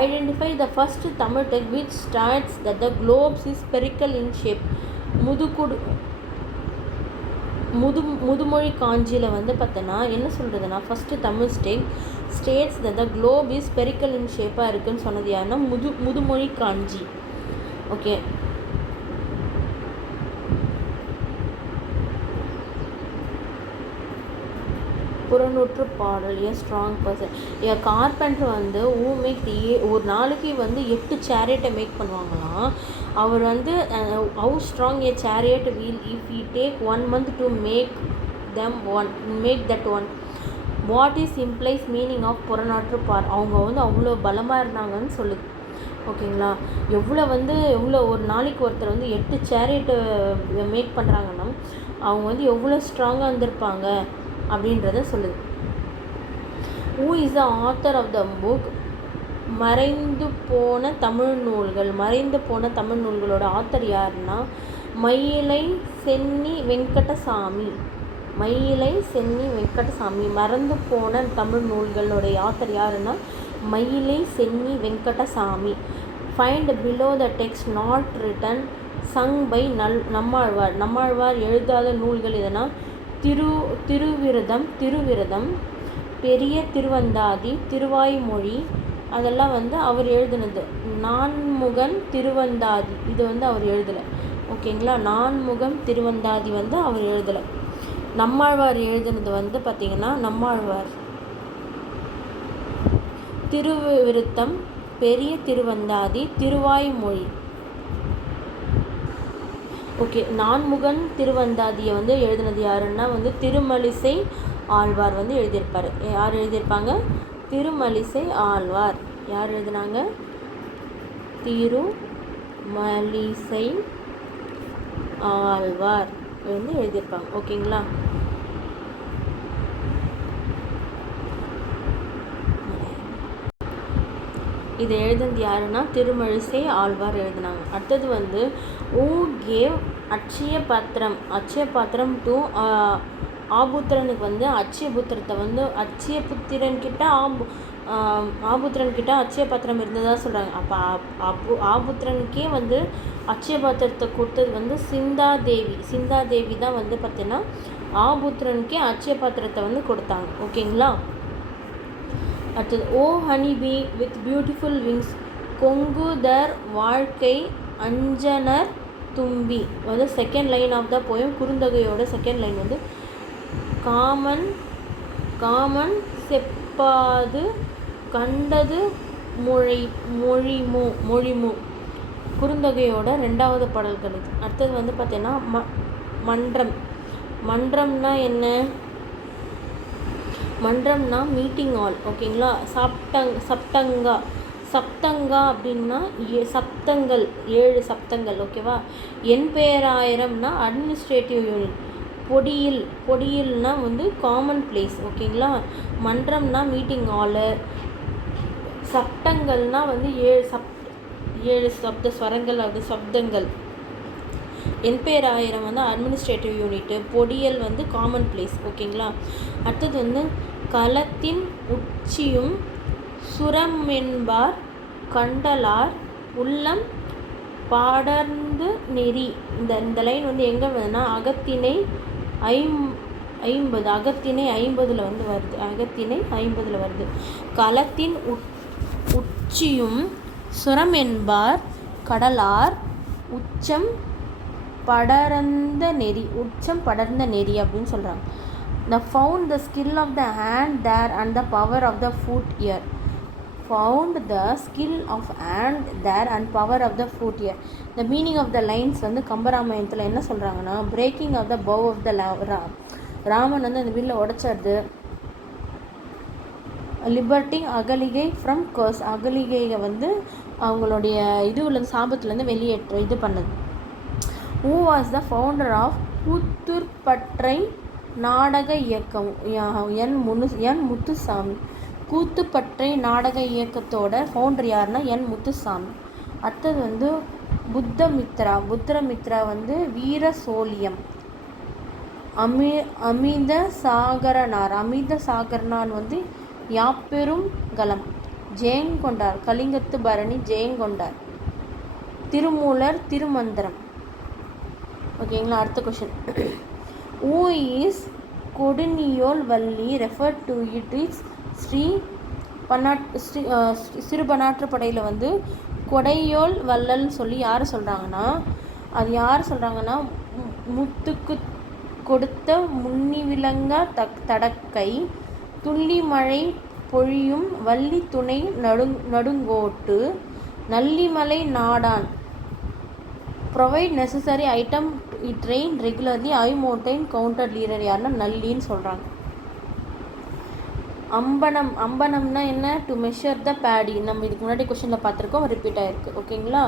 Identify the first Tamil text which starts that the globes is spherical in shape. Mudhumozhi காஞ்சியில் வந்து பார்த்தோன்னா என்ன சொல்கிறதுனா first Tamil states that the globe is spherical in ஷேப்பாக இருக்குதுன்னு சொன்னது யாருன்னா முதுமொழி காஞ்சி. ஓகே. புறநூற்று பாடல். A strong person. A carpenter வந்து ஒரு நாளைக்கு வந்து 8 சேரியட்டை மேக் பண்ணுவாங்களாம். அவர் வந்து how strong a chariot wheel if you take 1 month to make that one. What is implies meaning of புறநாற்று பார். அவங்க வந்து அவ்வளோ பலமாக இருந்தாங்கன்னு சொல்லுது. ஓகேங்களா. எவ்வளோ ஒரு நாளைக்கு ஒருத்தர் வந்து 8 சேரியட்டை மேக் பண்ணுறாங்கன்னா அவங்க வந்து எவ்வளோ ஸ்ட்ராங்காக இருந்திருப்பாங்க அப்படின்றத சொல்லுது. Who is the author of the book மறைந்து போன தமிழ் நூல்களோட ஆத்தர் யாருன்னா மயிலை சென்னி வெங்கடசாமி. மறந்து போன தமிழ் நூல்களுடைய ஆத்தர் யாருன்னா Mayilai Seeni Venkatasamy. Find below the text not written sung by Nammalvar எழுதாத நூல்கள் எதுனா திருவிரதம், பெரிய திருவந்தாதி, திருவாய்மொழி அதெல்லாம் வந்து அவர் எழுதுனது. நான்முகன் திருவந்தாதி இது வந்து அவர் எழுதலை. ஓகேங்களா. நான்முகம் திருவந்தாதி வந்து அவர் எழுதலை. நம்மாழ்வார் எழுதுனது வந்து பார்த்திங்கன்னா நம்மாழ்வார் திருவிருத்தம், பெரிய திருவந்தாதி, திருவாய்மொழி. ஓகே. நான்முகன் திருவந்தாதியை வந்து எழுதினது யாருன்னா வந்து திருமலிசை ஆழ்வார் வந்து எழுதியிருப்பார். யார் எழுதியிருப்பாங்க? திருமலிசை ஆழ்வார். யார் எழுதினாங்க? திருமலிசை ஆழ்வார் வந்து எழுதியிருப்பாங்க. ஓகேங்களா. இதை எழுதுனது யாருன்னா திருமழிசை ஆழ்வார் எழுதினாங்க. அடுத்தது வந்து ஊ கேவ் அட்சய பாத்திரம் டு ஆபுத்திரனுக்கு வந்து அட்சயபுத்திரத்தை வந்து அட்சயபுத்திரன்கிட்ட ஆபுத்திரன்கிட்ட அட்சய பாத்திரம் இருந்ததாக சொல்கிறாங்க. அப்போ ஆபுத்திரனுக்கே வந்து அட்சய பாத்திரத்தை கொடுத்தது வந்து சிந்தாதேவி தான் வந்து பார்த்தீங்கன்னா ஆபுத்திரனுக்கே அட்சய பாத்திரத்தை வந்து கொடுத்தாங்க. ஓகேங்களா. அடுத்தது, oh honey bee with beautiful wings கொங்குதர் வாழ்க்கை அஞ்சனர் தும்பி வந்து second line of the poem. குறுந்தொகையோட செகண்ட் லைன் வந்து காமன் செப்பாது கண்டது மொழிமு குறுந்தொகையோட ரெண்டாவது பாடல்கள் இது. அடுத்தது வந்து பார்த்தீங்கன்னா மன்றம்னா என்ன? மன்றம்னா மீட்டிங் ஹால். ஓகேங்களா. சப்தங்கா அப்படின்னா சப்தங்கள், 7 சப்தங்கள். ஓகேவா. என் பேராயிரம்னா அட்மினிஸ்ட்ரேட்டிவ் யூனிட். பொடியில்னா வந்து காமன் பிளேஸ். ஓகேங்களா. மன்றம்னா மீட்டிங் ஹாலு. சப்தங்கள்னா வந்து 7 சப்த ஸ்வரங்கள், அது சப்தங்கள். என் பேராயிரம் வந்து அட்மினிஸ்ட்ரேட்டிவ் யூனிட்டு. பொடியல் வந்து காமன் பிளேஸ். ஓகேங்களா. அடுத்தது வந்து களத்தின் உச்சியும் சுரமென்பார் கண்டலார் உள்ளம் பாடர்ந்து நெறி. இந்த லைன் வந்து எங்கே வருதுன்னா அகத்திணை 50 வந்து வருது. அகத்திணை 50 வருது. களத்தின் உச்சியும் சுரம் என்பார் கடலார் உச்சம் படர்ந்த நெறி அப்படின்னு சொல்கிறாங்க. The found the skill of the hand there and the power of the foot here. Found the skill of hand there and power of the foot here. The meaning of the lines வந்து கம்பராமாயணத்தில் என்ன சொல்கிறாங்கன்னா, breaking of the bow of the Raman வந்து அந்த வில்லை உடைச்சது. லிபர்ட்டிங் அகலிகை ஃப்ரம் கர்ஸ். அகலிகையை வந்து அவங்களுடைய இதுலேருந்து சாபத்துலேருந்து இது பண்ணது. Who was the founder of கூத்துப்பற்றை நாடக இயக்கம்? என் முத்துசாமி. கூத்துப்பற்றை நாடக இயக்கத்தோட ஃபவுண்டர் யாருன்னா என் முத்துசாமி. அடுத்தது வந்து புத்திரமித்ரா வந்து வீர சோழியம். அமித சாகரனார் வந்து யாப்பெரும் கலம். ஜெயங்கொண்டார் கலிங்கத்து பரணி ஜெயங்கொண்டார். திருமூலர் திருமந்திரம். ஓகேங்களா. அடுத்த கொஷின். Who is கொடுநியோல் வள்ளி ரெஃபர் டு இட் இஸ் சிறுபனாற்றுப்படையில் வந்து கொடையோல் வள்ளல்னு சொல்லி யார் சொல்கிறாங்கன்னா, அது யார் சொல்கிறாங்கன்னா முத்துக்கு கொடுத்த முன்னி விளங்க தடக்கை துள்ளி மழை பொழியும் வள்ளி துணை நடுங்கோட்டு நல்லிமலை நாடான் provide necessary item train regularly I mountain counter leader யாருன்னா நல்லின்னு சொல்கிறாங்க. அம்பனம்னா என்ன? To measure the paddy. நம்ம இதுக்கு முன்னாடி கொஷனில் பார்த்துருக்கோம், ரிப்பீட் ஆகிருக்கு. ஓகேங்களா.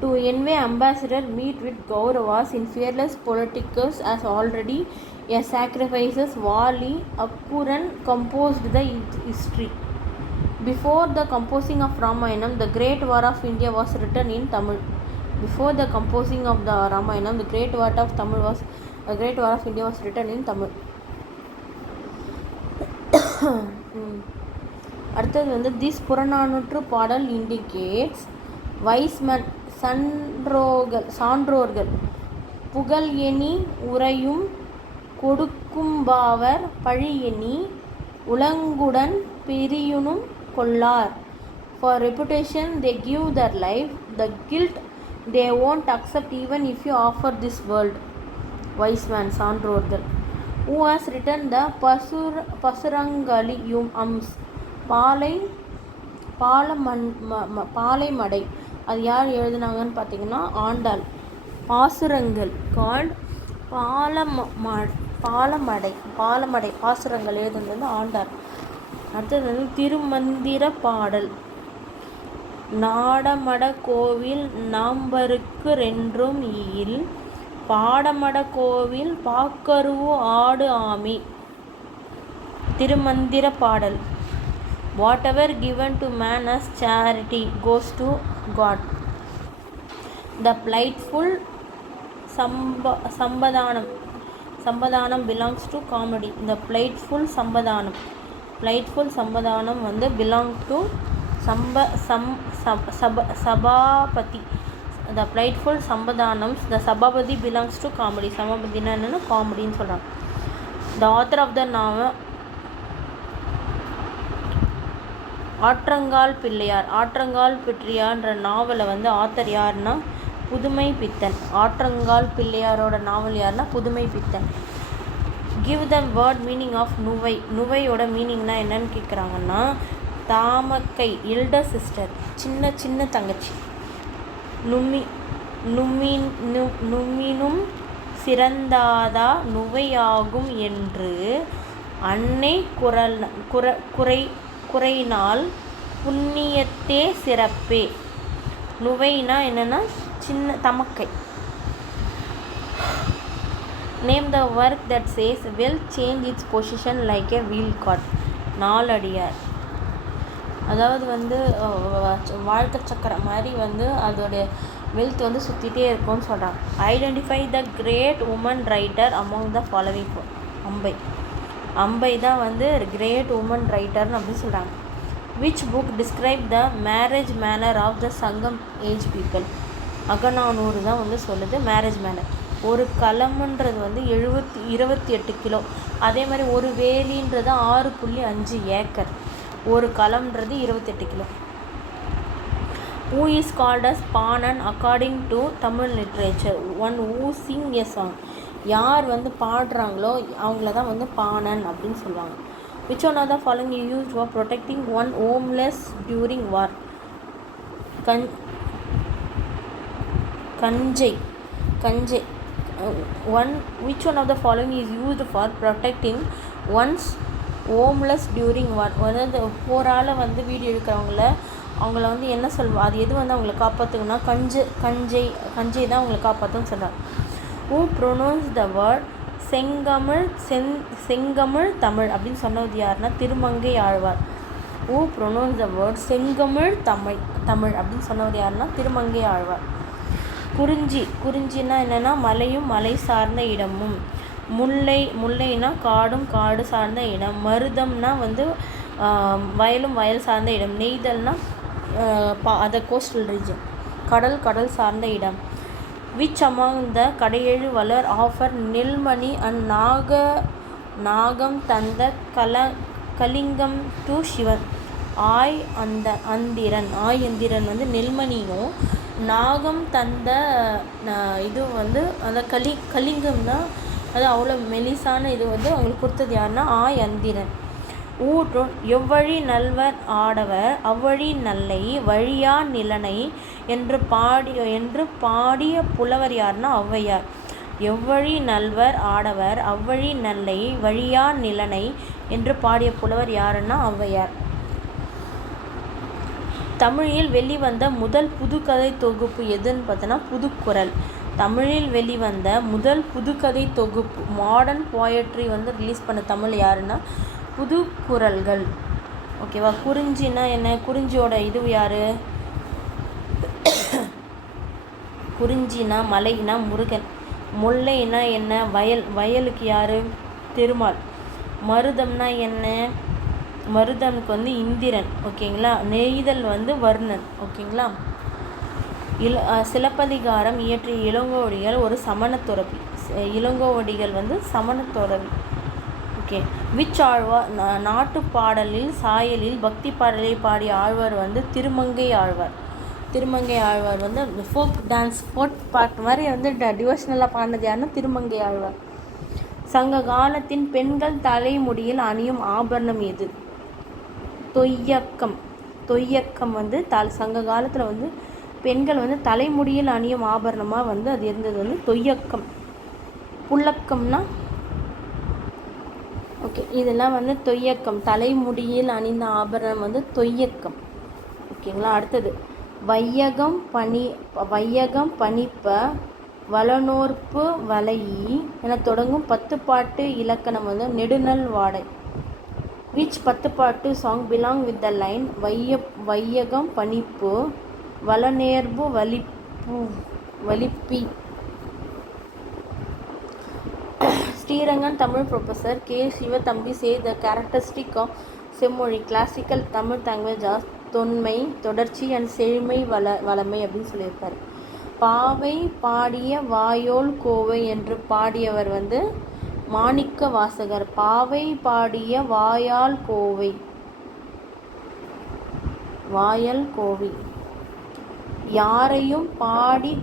To envoy ambassador meet with Kauravas in fearless politicals as already a sacrifices வாலி அக்குரன் composed the history. Before the composing of Ramayanam the great war of India was written in Tamil. Before the composing of the Ramayanam, the Great War of India was written in Tamil. அடுத்தது வந்து திஸ் புறநானூற்று பாடல் இண்டிகேட்ஸ் வைஸ்மன் சான்றோர்கள் புகழ் எண்ணி உரையும் கொடுக்கும்பாவர் பழி எண்ணி உலங்குடன் பிரியுனும் கொள்ளார். For reputation they give their life, the guilt they won't accept even if you offer this world. Wise man சான்றோர்கள். Who has written the பசுரங்களியும் அம்ஸ் பாலைமடை. அது யார் எழுதுனாங்கன்னு பார்த்தீங்கன்னா ஆண்டாள். பாசுரங்கள் கால்ட் பாலமடை பாசுரங்கள் எழுதுனது ஆண்டாள். அடுத்தது வந்து திருமந்திர பாடல். நாடமட கோவில் நாம்பருக்கு ரென்றும் ஈல் பாடமட கோவில் பாக்கருவு ஆடு ஆமி. திருமந்திர பாடல். Whatever given to man as charity goes to God. The plightful சம்பதானம் பிலாங்ஸ் டு காமெடி. இந்த பிளேட்ஃபுல் சம்பதானம் வந்து belong to Sabapathi. The playful சம்பதானம் the Sabapathi belongs to comedy. சபாபதினா என்னென்னா காமெடின்னு சொல்கிறாங்க. த ஆத்தர் ஆஃப் த நாவல் ஆற்றங்கால் பிள்ளையார்ன்ற நாவலை வந்து ஆத்தர் யாருன்னா புதுமை பித்தன். ஆற்றங்கால் பிள்ளையாரோட நாவல் யாருன்னா Pudhumai Pithan. Give the word meaning of நுவையோட மீனிங்னா என்னன்னு கேட்குறாங்கன்னா, தாமக்கை எல்டர் சிஸ்டர், சின்ன தங்கச்சி. நும்மினும் சிறந்தாதா நுவையாகும் என்று அன்னை குறையினால் புண்ணியத்தே சிறப்பே. நுவைனா என்னன்னா சின்ன தமக்கை. Name the work that says will change its position like a wheel cart. Naladiyar. அதாவது வந்து வாழ்க்கை சக்கரம் மாதிரி வந்து அதோடைய வெல்த் வந்து சுற்றிட்டே இருக்கும்னு சொல்கிறாங்க. Identify the great woman writer among the following. Ambai தான் வந்து கிரேட் உமன் ரைட்டர்னு அப்படின்னு சொல்கிறாங்க. Which book describe the marriage manner of the Sangam age people. Akananuru தான் வந்து சொல்லுது மேரேஜ் மேனர். ஒரு களம்ன்றது வந்து 28 கிலோ. அதே மாதிரி ஒரு வேலின்றது 6.5 ஏக்கர். ஒரு களம்ன்றது 28 kilo. Who is called as பாணன் according to Tamil literature? One who sing a song. யார் வந்து பாடுறாங்களோ அவங்கள தான் வந்து பாணன் அப்படின்னு சொல்லுவாங்க. Which one of the following is used for protecting one homeless during war? கஞ்சை. Which one of the following is used for protecting one's homeless during war? அதாவது போரால் வந்து வீடு எடுக்கிறவங்கள அவங்கள வந்து என்ன சொல்வா, அது எது வந்து அவங்களை காப்பாற்றுக்குன்னா கஞ்சை தான் அவங்களை காப்பாற்றுன்னு சொல்கிறாங்க. Who pronounced the word செங்கமிழ் Tamil அப்படின்னு சொன்னது யாருன்னா Thirumangai Alvar. Who pronounced the word செங்கமிழ் Tamil அப்படின்னு சொன்னவர் யாருன்னா திருமங்கை ஆழ்வார். குறிஞ்சின்னா என்னென்னா மலையும் மலை சார்ந்த இடமும். முல்லைனா காடு சார்ந்த இடம். மருதம்னா வந்து வயலும் வயல் சார்ந்த இடம். நெய்தல்னா அதை கோஸ்டல் ரீஜன், கடல் சார்ந்த இடம். விச் அமாங் த கடையேழு வளர் ஆஃபர் நெல்மணி அண்ட் நாகம் தந்த கலிங்கம் டு சிவன். ஆயந்திரன் வந்து நெல்மணியும், நாகம் தந்த இது வந்து அந்த கலிங்கம்னா அது அவ்வளோ மெலிசான இது வந்து அவங்களுக்கு கொடுத்தது யாருன்னா ஆயந்திரன். ஊற்றும் எவ்வழி நல்வர் ஆடவர் அவ்வழி நல்லை வழியா நிலனை என்று பாடிய புலவர் யாருன்னா ஔவையார். எவ்வழி நல்வர் ஆடவர் அவ்வழி நல்லை வழியா நிலனை என்று பாடிய புலவர் யாருன்னா ஔவையார். தமிழில் வெளிவந்த முதல் புதுக்கதை தொகுப்பு எதுன்னு பார்த்தோன்னா புதுக்குறள். தமிழில் வெளிவந்த முதல் புதுக்கதை தொகுப்பு மாடர்ன் போயட்ரி வந்து ரிலீஸ் பண்ண தமிழ் யாருன்னா புதுக்குறள்கள். ஓகேவா. குறிஞ்சின்னா என்ன, குறிஞ்சியோட இது யார், குறிஞ்சினா மலைனா முருகன். முல்லைனா என்ன, வயலுக்கு யார், திருமால். மருதம்னா என்ன, மருதனுக்கு வந்து இந்திரன். ஓகேங்களா. நெய்தல் வந்து வர்ணன். ஓகேங்களா. சிலப்பதிகாரம் இயற்றிய இளங்கோவடிகள் ஒரு சமணத்துறவி. இளங்கோவடிகள் வந்து சமணத்துறவி. ஓகே. விச் ஆழ்வார் நாட்டு பாடலில் சாயலில் பக்தி பாடலை பாடிய ஆழ்வார் வந்து திருமங்கை ஆழ்வார். திருமங்கை ஆழ்வார் வந்து ஃபோக் டான்ஸ் பாட்டு மாதிரி வந்து டிவோஷனலாக பாடினது யாருன்னா திருமங்கை ஆழ்வார். சங்க காலத்தின் பெண்கள் தலைமுடியில் அணியும் ஆபரணம் எது? தொய்யக்கம் வந்து சங்க காலத்தில் வந்து பெண்கள் வந்து தலைமுடியில் அணியும் ஆபரணமாக வந்து அது இருந்தது வந்து தொய்யக்கம். புல்லக்கம்னா ஓகே, இதெல்லாம் வந்து தொய்யக்கம். தலைமுடியில் அணிந்த ஆபரணம் வந்து தொய்யக்கம். ஓகேங்களா. அடுத்தது வையகம் பணிப்ப வளனோர்ப்பு வளையி என தொடங்கும் 10 பாட்டு இலக்கணம் வந்து நெடுநல் வாடை. விச் 10 பாட்டு song belong with the line வையகம் பணிப்பு வளநேர்பு வலிப்பி. Srirangan Tamil professor K. Sivathambi say the characteristic of செம்மொழி கிளாசிக்கல் தமிழ் லாங்குவேஜ் தொன்மை தொடர்ச்சி அண்ட் செழுமை வளமை அப்படின்னு சொல்லியிருப்பார். பாவை பாடிய வாயோல் கோவை என்று பாடியவர் வந்து மாணிக்க வாசகர். பாவை பாடிய வாயால் கோவை வாயல் கோவை. யாரையும் பாடி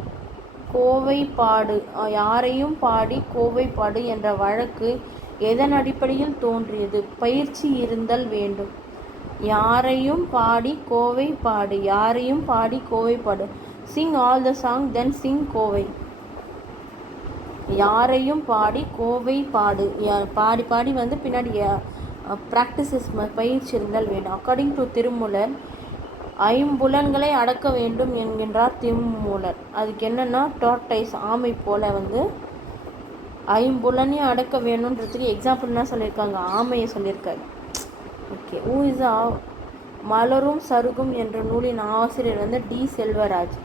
கோவை பாடு என்ற வழக்கு எதன் அடிப்படையில் தோன்றியது? பயிற்சி இருந்தல் வேண்டும். யாரையும் பாடி கோவை பாடு. சிங் ஆல் த சாங் தென் சிங் கோவை. யாரையும் பாடி கோவை பாடு. பாடி வந்து பின்னாடி ப்ராக்டிசஸ் பயிற்சி இருந்தல் வேண்டும். அக்கார்டிங் டு திருமூலர், ஐம்புலன்களை அடக்க வேண்டும் என்கின்றார் திருமூலர். அதுக்கு என்னென்னா டார்டைஸ் ஆமை போல் வந்து ஐம்புலனையும் அடக்க வேணுன்றதுக்கு எக்ஸாம்பிள் என்ன சொல்லியிருக்காங்க? ஆமையை சொல்லியிருக்காரு. ஓகே. ஊ இஸ் மலரும் சருகும் என்ற நூலின் ஆசிரியர் வந்து டி செல்வராஜ்.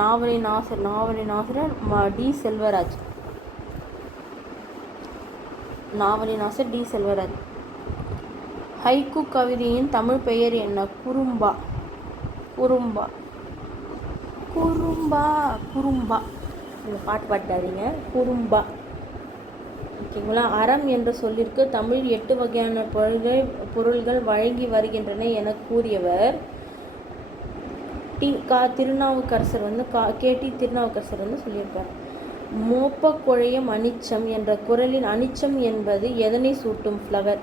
நாவலின் ஆசிரியர் டி செல்வராஜ். ஹைக்கூ கவிதையின் தமிழ் பெயர் என்ன? குறும்பா. இந்த பாட்டு பாட்டாதீங்க. குறும்பா. ஓகேங்களா? அறம் என்ற சொல்லிற்கு தமிழ் 8 வகையான பொருள்கள் வழங்கி வருகின்றன என கூறியவர் திருநாவுக்கரசர் வந்து டி திருநாவுக்கரசர் வந்து சொல்லியிருப்பார். மோப்பக்குழையம் அனிச்சம் என்ற குறளின் அனிச்சம் என்பது எதனை சூட்டும்? ஃப்ளவர்.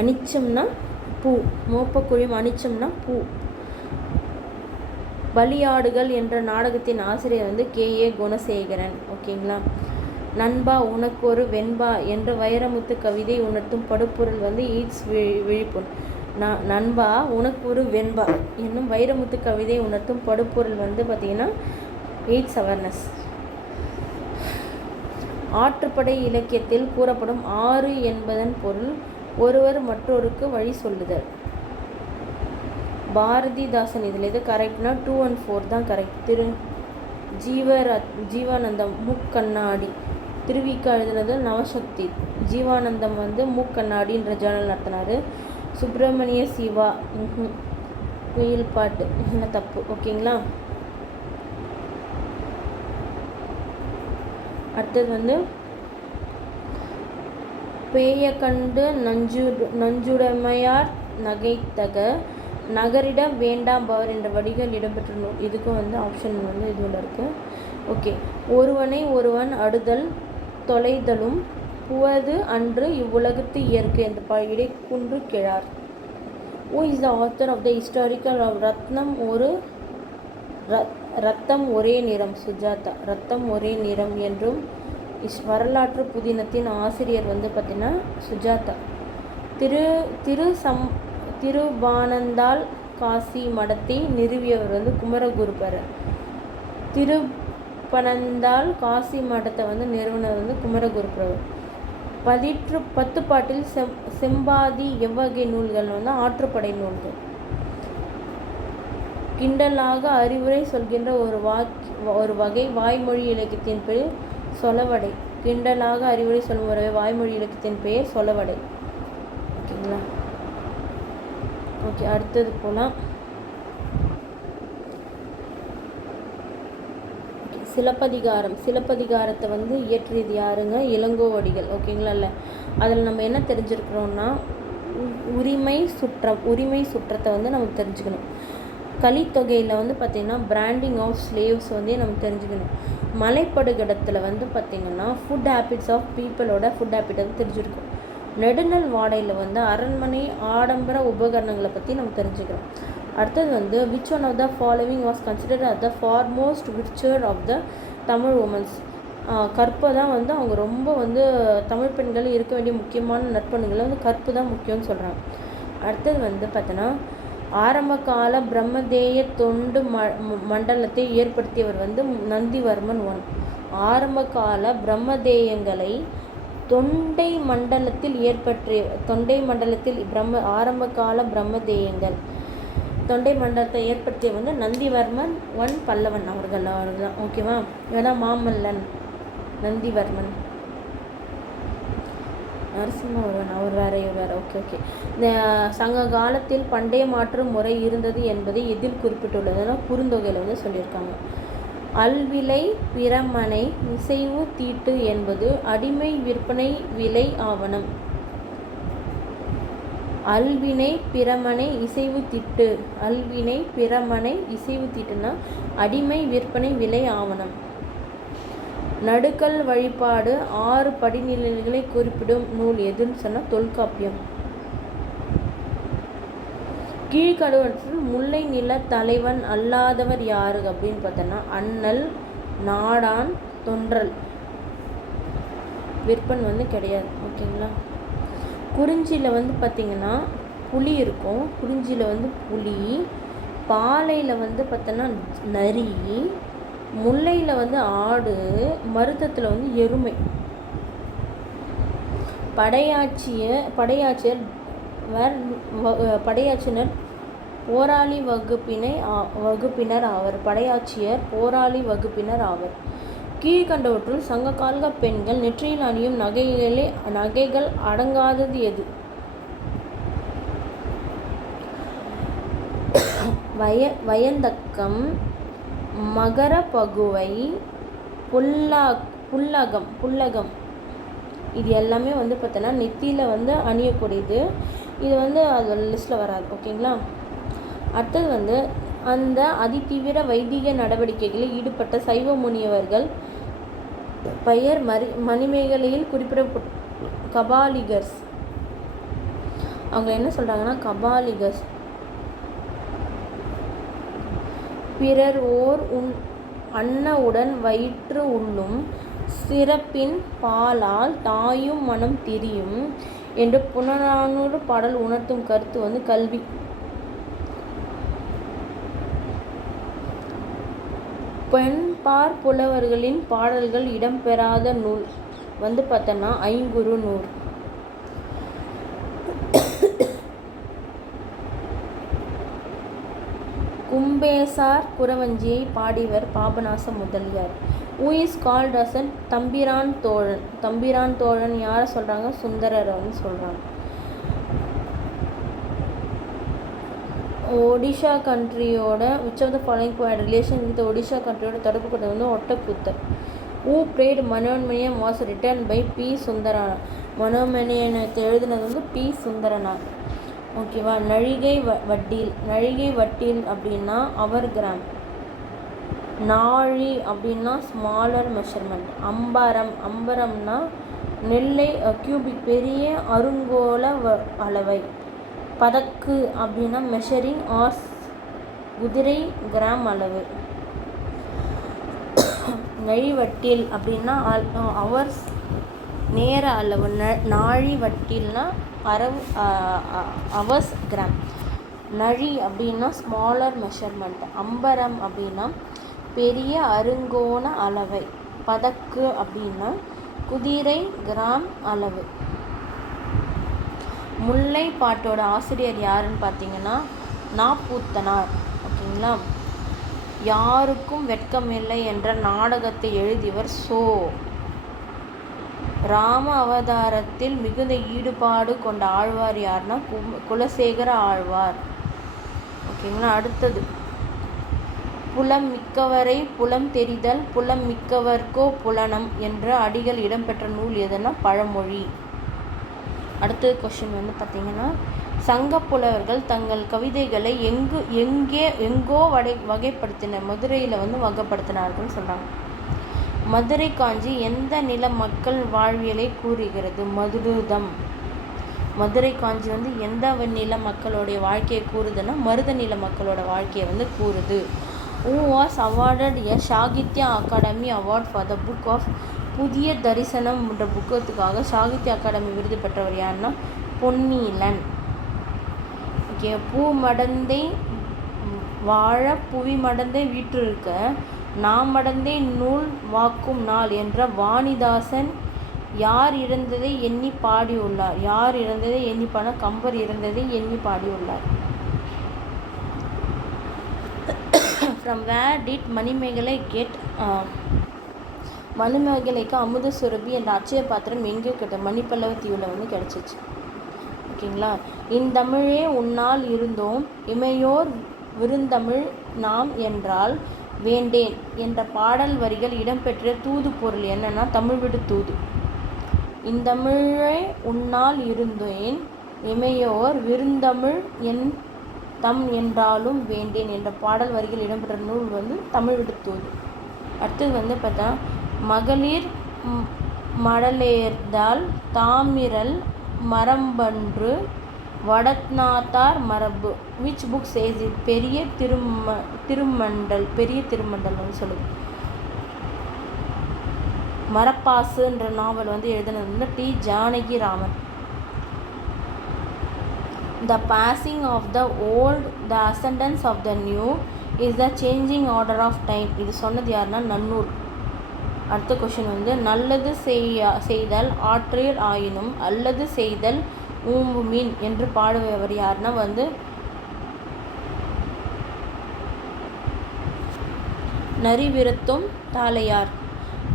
அனிச்சம்னா பூ. மோப்பக்குழையம் அனிச்சம்னா பூ. பலியாடுகள் என்ற நாடகத்தின் ஆசிரியர் வந்து K.A. குணசேகரன். ஓகேங்களா? நண்பா உனக்கு ஒரு வெண்பா என்ற வைரமுத்து கவிதை உணர்த்தும் படுபொருள் வந்து எய்ட்ஸ் விழிப்புணர்வு. நண்பா உனக்கு ஒரு வெண்பா என்னும் வைரமுத்து கவிதை உணர்த்தும் படுபொருள் வந்து பார்த்திங்கன்னா எய்ட்ஸ் அவேர்னஸ். ஆற்றுப்படை இலக்கியத்தில் கூறப்படும் 6 என்பதன் பொருள் ஒருவர் மற்றொருக்கு வழி சொல்லுதல். பாரதிதாசன் இதில் எது கரெக்ட்னா 2 and 4 தான் கரெக்ட். ஜீவானந்தம் மூக்கண்ணாடி. திருவிக்கா எழுதினது நவசக்தி. ஜீவானந்தம் வந்து மூக்கண்ணாடின்ற ஜேர்னல் நடத்தினார். சுப்பிரமணிய சிவா குயில் பாட்டு என்ன தப்பு. ஓகேங்களா? அடுத்தது வந்து பேய கண்டு நஞ்சுடைமையார் நகைத்தக நகரிட வேண்டாம் பவர் என்ற வடிகள் இடம்பெற்ற நூல். இதுக்கும் வந்து ஆப்ஷன் வந்து இது ஒன்று இருக்குது. ஓகே. ஒருவனை ஒருவன் அடுதல் தொலைதலும் புவது அன்று இவ்வுலகத்து இயற்கை என்ற பாடியை குன்று கிழார். Who is the author of the historical of ரத்தம் ஒரே நிறம்? சுஜாதா. ரத்தம் ஒரே நிறம் என்றும் வரலாற்று புதினத்தின் ஆசிரியர் வந்து பார்த்திங்கன்னா சுஜாதா. திருவானந்தாள் காசி மடத்தை நிறுவியவர் வந்து குமரகுருபரர். திருப்பனந்தாள் காசி மடத்தை வந்து நிறுவனர் வந்து குமரகுருபரர். 10 பாட்டில் செம்பாதி எவ்வகை நூல்கள் வந்து ஆற்றுப்படை நூல்கள். கிண்டலாக அறிவுரை சொல்கின்ற ஒரு வகை வாய்மொழி இலக்கியத்தின் பெயர் சொலவடை. கிண்டலாக அறிவுரை சொல்லும் ஒரு வாய்மொழி இலக்கியத்தின் பெயர் சொலவடை. ஓகேங்களா? ஓகே. அடுத்தது போகலாம். சிலப்பதிகாரத்தை வந்து இயற்றியது யாருங்க? இளங்கோவடிகள். ஓகேங்களா? இல்லை அதில் நம்ம என்ன தெரிஞ்சிருக்கிறோம்னா உரிமை சுற்றத்தை வந்து நம்ம தெரிஞ்சுக்கணும். கலித்தொகையில் வந்து பார்த்திங்கன்னா பிராண்டிங் ஆஃப் ஸ்லேவ்ஸ் வந்து நம்ம தெரிஞ்சுக்கணும். மலைப்படுகடத்தில் வந்து பார்த்திங்கன்னா ஃபுட் ஹேபிட்ஸ் ஆஃப் பீப்புளோட ஃபுட் ஹேபிட் வந்து தெரிஞ்சுருக்கோம். நெடுநல் வாடையில் வந்து அரண்மனை ஆடம்பர உபகரணங்களை பற்றி நம்ம தெரிஞ்சுக்கிறோம். அடுத்தது வந்து which one of the following was considered as the foremost விர்ச்சுவர் ஆஃப் த தமிழ் உமன்ஸ். கற்பை தான் வந்து அவங்க ரொம்ப வந்து தமிழ் பெண்கள் இருக்க வேண்டிய முக்கியமான நற்பண்புகளை வந்து கற்பு தான் முக்கியம்னு சொல்கிறாங்க. அடுத்தது வந்து பார்த்தோன்னா ஆரம்ப கால பிரம்மதேய தொண்டு மண்டலத்தை ஏற்படுத்தியவர் வந்து நந்திவர்மன் 1. ஆரம்ப கால பிரம்மதேயங்களை தொண்டை மண்டலத்தில் ஆரம்ப கால பிரம்மதேயங்கள் தொண்டை மண்டலத்தை ஏற்படுத்திய வந்து நந்திவர்மன் 1 பல்லவன் அவர்கள் தான். ஓகேவா? இவன் தான் மாமல்லன் நந்திவர்மன். நரசிம்மவர்மன் அவர் வேற இவர் வேற. Okay okay. இந்த சங்க காலத்தில் பண்டைய மாற்று முறை இருந்தது என்பதை எதில் குறிப்பிட்டுள்ளதுன்னா குறுந்தொகையில் வந்து சொல்லியிருக்காங்க. அல்விலை பிரமனை இசைவு தீட்டு என்பது அடிமை விற்பனை விலை ஆவணம். அல்வினை பிரமனை இசைவு திட்டு. அல்வினை பிரமனை இசைவு தீட்டுனா அடிமை விற்பனை விலை ஆவணம். நடுக்கல் வழிபாடு 6 படிநிலைகளை குறிப்பிடும் நூல் எதுன்னு சொன்னால் தொல்காப்பியம். கீழ்கண்டவற்றில் முல்லை நில தலைவன் அல்லாதவர் யாரு அப்படின்னு பார்த்தோன்னா அண்ணல், நாடான், தொன்றல். விற்பன் வந்து கிடையாது. ஓகேங்களா. குறிஞ்சியில் வந்து பார்த்திங்கன்னா புலி இருக்கும். குறிஞ்சியில் வந்து புலி, பாலையில் வந்து பார்த்தோன்னா நரி, முல்லையில் வந்து ஆடு, மருதத்தில் வந்து எருமை. படையாச்சினர் போராளி வகுப்பினர் ஆவர். படையாட்சியர் போராளி வகுப்பினர் ஆவர். கீழ்கண்டவற்றுள் சங்ககால பெண்கள் நெற்றியில் அணியும் நகைகள் அடங்காதது எது? வயந்தக்கம், மகர பகுவை, புல்லகம். இது எல்லாமே வந்து பார்த்தோன்னா நெத்தியில் வந்து அணியக்கூடியது. இது வந்து அது லிஸ்ட்டில் வராது. ஓகேங்களா. அடுத்தது வந்து அந்த அதிதீவிர வைதிக நடவடிக்கைகளில் ஈடுபட்ட சைவ முனிவர்கள் பெயர் மணிமேகலையில் குறிப்பிடப்பட்ட கபாலிகர்ஸ். அவங்க என்ன சொல்கிறாங்கன்னா கபாலிகர்ஸ். பிறர் ஓர் அன்னவுடன் வயிற்று உள்ளும் சிறப்பின் பாலால் தாயும் மனம் திரியும் என்று புனரானூறு பாடல் உணர்த்தும் கருத்து வந்து கல்வி. பெண்பார் புலவர்களின் பாடல்கள் இடம்பெறாத நூல் வந்து பார்த்தோன்னா ஐங்குறு நூல். கும்பேசார் குறவஞ்சியை பாடியவர் Papanasa Mudaliar. Who is called as a தம்பிரான் தோழன்? தம்பிரான் தோழன் யாரை சொல்கிறாங்க? சுந்தரர்னு சொல்கிறாங்க. ஒடிஷா கண்ட்ரியோட which of the following provide relation with Odisha கண்ட்ரியோட தொடர்பு கொண்டது வந்து Ottakoothar. Who played Manonmaniyam was written by P. Sundaranar. மனோன்மணியத்தை எழுதினது வந்து பி. சுந்தரனார். ஓகேவா. நழிகை வட்டில் அப்படின்னா அவர் கிராம். நாழி அப்படின்னா ஸ்மாலர் மெஷர்மெண்ட். அம்பரம்னா நெல்லை கியூபிக் பெரிய அருங்கோள அளவை. பதக்கு அப்படின்னா மெஷரிங் ஆர்ஸ் குதிரை கிராம் அளவு. நழிவட்டில் அப்படின்னா அவர்ஸ் நேர அளவு. நாழி வட்டில்னா அவர்ஸ் கிராம். நழி அப்படின்னா ஸ்மாலர் மெஷர்மெண்ட். அம்பரம் அப்படின்னா பெரிய அருங்கோண அளவை. பதக்கு அப்படின்னா குதிரை கிராம் அளவு. முல்லை பாட்டோட ஆசிரியர் யாருன்னு பார்த்தீங்கன்னா நாப்பூத்தனார். ஓகேங்களா. யாருக்கும் வெட்கமில்லை என்ற நாடகத்தை எழுதியவர் சோ. ராம அவதாரத்தில் மிகுந்த ஈடுபாடு கொண்ட ஆழ்வார் யாருன்னா குலசேகர ஆழ்வார். ஓகேங்களா. அடுத்தது புலம் மிக்கவரை புலம் தெரிதல் புலம் மிக்கவர்க்கோ புலனம் என்ற அடிகள் இடம்பெற்ற நூல் எதுன்னா பழமொழி. அடுத்தது கொஸ்டின் வந்து பார்த்தீங்கன்னா சங்க புலவர்கள் தங்கள் கவிதைகளை எங்கோ வகைப்படுத்தினர். மதுரையில் வந்து வகைப்படுத்தினார்கள் சொல்கிறாங்க. மதுரை காஞ்சி எந்த நில மக்கள் வாழ்வியலை கூறுகிறது? மதுருதம். மதுரை காஞ்சி வந்து எந்த நில மக்களுடைய வாழ்க்கையை கூறுதுன்னா மருத நில மக்களோட வாழ்க்கையை வந்து கூறுது. Who was awarded a Sahitya Akademi award for the book of Puthiya Tharisanam என்ற புக்கத்துக்காக சாகித்ய அகாடமி விருது பெற்றவர் யாருன்னா பொன்னீலன். ஓகே. பூ மடந்தை வாழ புவி மடந்தை வீற்றிருக்க நாமடந்தை நூல் வாக்கும் நாள் என்ற வாணிதாசன் யார் இறந்ததை எண்ணி பாடியுள்ளார்? யார் இறந்ததை எண்ணி பாட கம்பர் இறந்ததை எண்ணி பாடியுள்ளார். From where did Manimekalai get மணிமேகலைக்கு அமுத சுரபி என்ற அட்சய பாத்திரம் எங்கே மணிப்பல்லவ தீவில் வந்து கிடச்சிச்சு. ஓகேங்களா. இந்தமிழே உன்னால் இருந்தோம் இமையோர் விருந்தமிழ் நாம் என்றால் வேண்டேன் என்ற பாடல் வரிகள் இடம்பெற்ற தூது பொருள் என்னன்னா தமிழ் விடு தூது. இந்தமிழே உன்னால் இருந்தேன் இமையோர் விருந்தமிழ் என் தம் என்றாலும் வேண்டேன் என்ற பாடல் வரிகள் இடம்பெற்ற நூல் வந்து தமிழ் விடு தூது. அடுத்தது வந்து பார்த்தா மகளிர் மடலேர்தால் தாமிரல் மரம்பன்று வடநாத்தார் மரபு. Which book says it? பெரிய திருமண்டல் வந்து சொல்லுது. மரப்பாசுன்ற நாவல் வந்து எழுதினது வந்து T Janaki Raman. The passing of the old, the ascendance of the new is the changing order of time. இது சொன்னது யாருன்னா நன்னூல். அடுத்த கொஷின் வந்து நல்லது செய்தல் ஆற்றேல் ஆயினும் அல்லது செய்தல் ஊம்புமீன் என்று பாடுபவர் யாருன்னா வந்து நரிவிரத்தும் தாளையார்.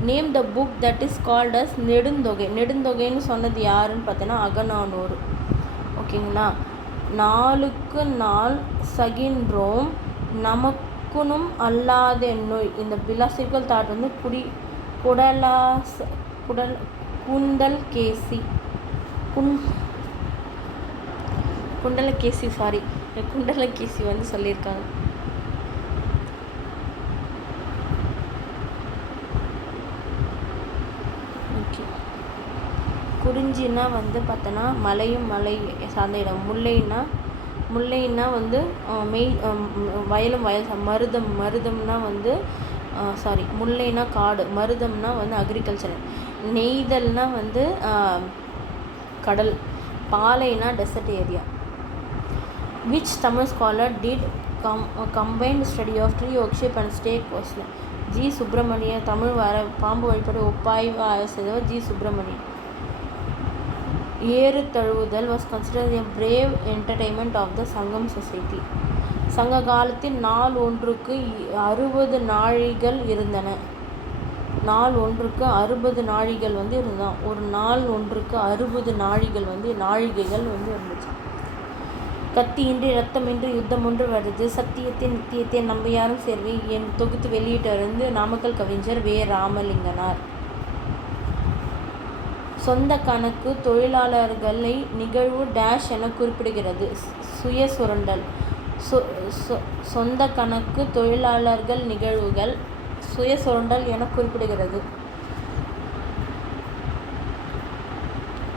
Name the book that is called as Nedunthogai. நெடுந்தொகைன்னு சொன்னது யாருன்னு பார்த்தீங்கன்னா அகநானூறு. ஓகேங்களா. நாளுக்கு நாள் சகின்றோம் நமக்குனும் அல்லாத நோய். இந்த பிலாசிக்கல் தாட் வந்து குண்டலகேசி வந்து சொல்லியிருக்காங்க. ஓகே. குறிஞ்சின்னா வந்து பார்த்தோன்னா மலையும் மலை சார்ந்த இடம். முல்லைன்னா வந்து வயலும் வயல். மருதம்னா வந்து முல்லைனா காடு, மருதம்னா வந்து அக்ரிகல்ச்சர். நெய்தல்னா வந்து கடல், பாலைனா desert area. Which Tamil scholar did combined study of tree worship and snake கோஸ்ட்ல? ஜி சுப்பிரமணிய. தமிழ் பாம்பு வழிபாடு ஒப்பாய்வு ஆய்வு செய்தவர் ஜி சுப்பிரமணியன். ஏறு தழுவுதல் was considered a brave entertainment of the சங்கம் சொசைட்டி. சங்க காலத்தில் நாள் ஒன்றுக்கு 60 நாழிகள் இருந்தன. நாள் ஒன்றுக்கு 60 நாழிகள் வந்து இருந்தான். ஒரு நாள் ஒன்றுக்கு 60 நாழிகைகள் வந்து இருந்துச்சு. கத்தியின்றி ரத்தமின்றி யுத்தம் ஒன்று வருது, சத்தியத்தின் நித்தியத்தை நம்ம யாரும் சேர்வி என் தொகுத்து வெளியிட்டிருந்து நாமக்கல் கவிஞர் வே ராமலிங்கனார். சொந்த கணக்கு தொழிலாளர்களை நிகழ்வு டேஷ் என குறிப்பிடுகிறது. சுய சுரண்டல். சொந்த கணக்கு தொழிலாளர்கள் நிகழ்வுகள் சுய சுரண்டல் என குறிப்பிடுகிறது.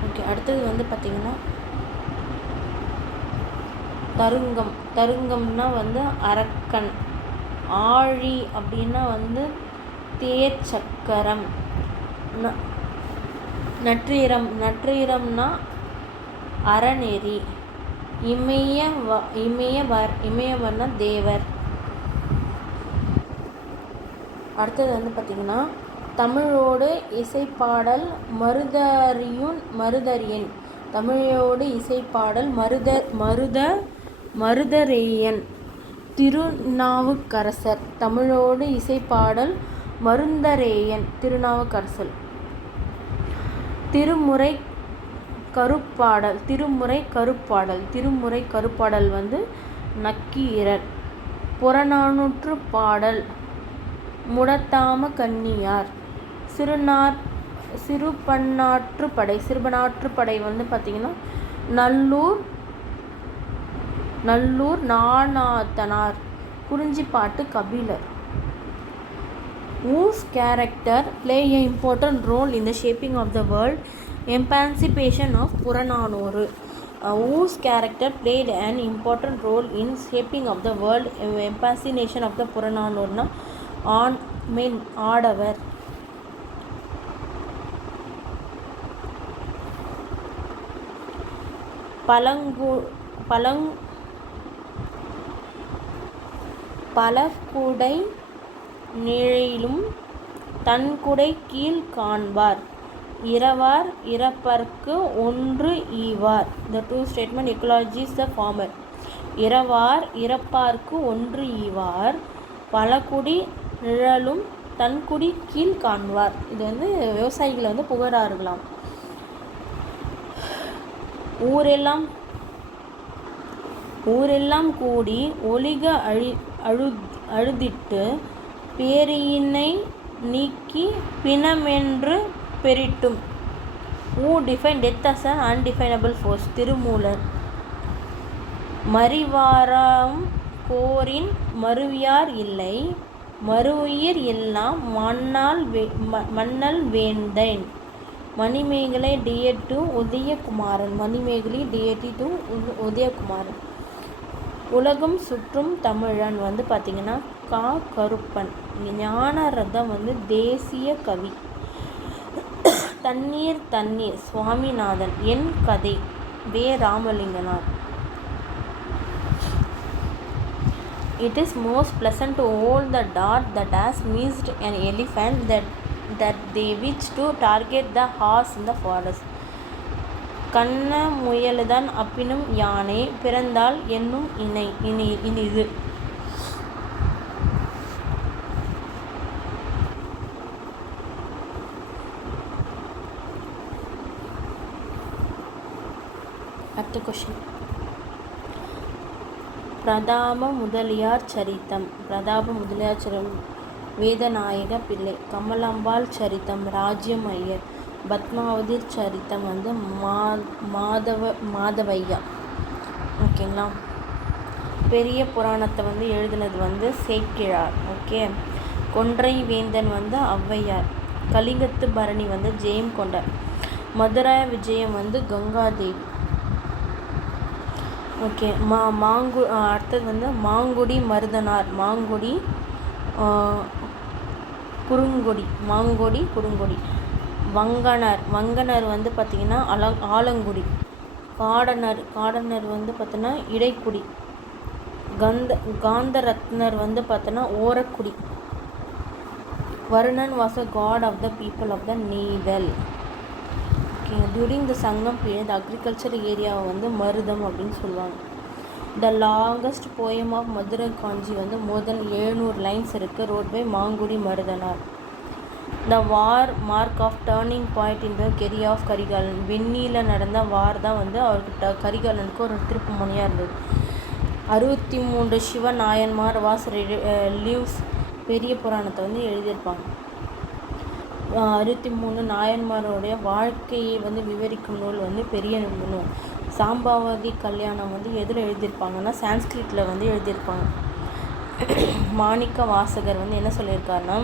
ஓகே. அடுத்தது வந்து பார்த்திங்கன்னா தருங்கம்னா வந்து அரக்கன். ஆழி அப்படின்னா வந்து தேர் சக்கரம். நற்றீரம்னா அறநெறி. இமயவர்னா தேவர். அடுத்தது வந்து பார்த்திங்கன்னா தமிழோடு இசைப்பாடல் மருதரியன். தமிழோடு இசைப்பாடல் மருதரேயன். திருநாவுக்கரசர். தமிழோடு இசைப்பாடல் மருந்தரேயன் திருநாவுக்கரசர். திருமுறை கருப்பாடல் வந்து நக்கீரர். புறநானூற்று பாடல் முடத்தாம கன்னியார். சிறுபன்னாற்றுப்படை வந்து பார்த்திங்கன்னா Nallur நானாத்தனார். Kurinjipattu Kapilar. Whose character play an important role in the shaping of the world? Emancipation of Purananuru. Whose character played an important role in shaping of the world? Emancipation of the புறநானூறுனா ஆடவர். பலகுடை நிழலும் தன்குடை கீழ் காண்பார். இரவார் இறப்பர்க்கு ஒன்று ஈவார். The two statement ecology is the former. இரவார் இறப்பார்க்கு ஒன்று ஈவார். பலகுடி நிழலும் தன்குடி கீழ் காண்பார். இது வந்து விவசாயிகளை வந்து புகழாறுகளாம். ஊரெல்லாம் கூடி ஒளிக அழுதிட்டு பேரியினை நீக்கி பிணமென்று பெரிட்டும். Who defined death as an undefinable force? Thirumoolar. மறிவாராம் கோரின் மருவியார் இல்லை, மருவுயிர் எல்லாம் மன்னல் வேண்டேன். மணிமேகலை டிஎட் டு உதயகுமாரன். மணிமேகலை டிஎட் டு உதயகுமாரன். உலகம் சுற்றும் தமிழன் வந்து பார்த்திங்கன்னா கா. கருப்பன். ஞானரதம் வந்து தேசிய கவி. தண்ணீர் சுவாமிநாதன். என் கதை வே. Ramalinganar. It is most pleasant to hold the dart that has missed an elephant that they wish to target the horse in the forest. கண்ண முயலுதான் அப்பினும் யானை பிறந்தால் என்னும் இனிது. அடுத்த கொஷின். பிரதாப முதலியார் சரித்தம். வேதநாயக பிள்ளை. கமலாம்பாள் சரித்தம் ராஜ்யம் ஐயர். பத்மாவதி சரித்தம் வந்து மாதவையா. ஓகேங்களா. பெரிய புராணத்தை வந்து எழுதினது வந்து சேக்கிழார். ஓகே. கொன்றை வேந்தன் வந்து ஔவையார். கலிங்கத்து பரணி வந்து ஜெயம் கொண்டார். மதுரை விஜயம் வந்து கங்காதேவி. ஓகே. அடுத்தது வந்து மாங்குடி மருதனார். குறுங்கொடி. வங்கனர் வந்து பார்த்திங்கன்னா ஆலங்குடி. காடனர் வந்து பார்த்தோன்னா இடைக்குடி. காந்தரத்னர் வந்து பார்த்தோன்னா ஓரக்குடி. Varunan was a god of the people of the navel. During the Sangam period, agriculture ஏரியாவை வந்து மருதம் அப்படின்னு சொல்லுவாங்க. The longest poem of Madurai Kanchi வந்து more than 700 லைன்ஸ் இருக்குது. Wrote by Mangudi Marudhanar. The war mark of turning point in the career of Karikalan. வெண்ணியில் நடந்த வார் தான் வந்து அவருக்கு கரிகாலனுக்கு ஒரு திருப்பு முனையாக இருந்தது. 63 சிவ நாயன்மார் வாஸ் லிவ்ஸ். பெரிய புராணத்தை வந்து எழுதியிருப்பாங்க. 63 நாயன்மாரோடைய வாழ்க்கையை வந்து விவரிக்கும் நூல் வந்து பெரிய நூல். சாம்பாவதி கல்யாணம் வந்து எதில் எழுதியிருப்பாங்கன்னா சான்ஸ்கிரிட்டில் வந்து எழுதியிருப்பாங்க. மாணிக்க வாசகர் வந்து என்ன சொல்லியிருக்காருன்னா,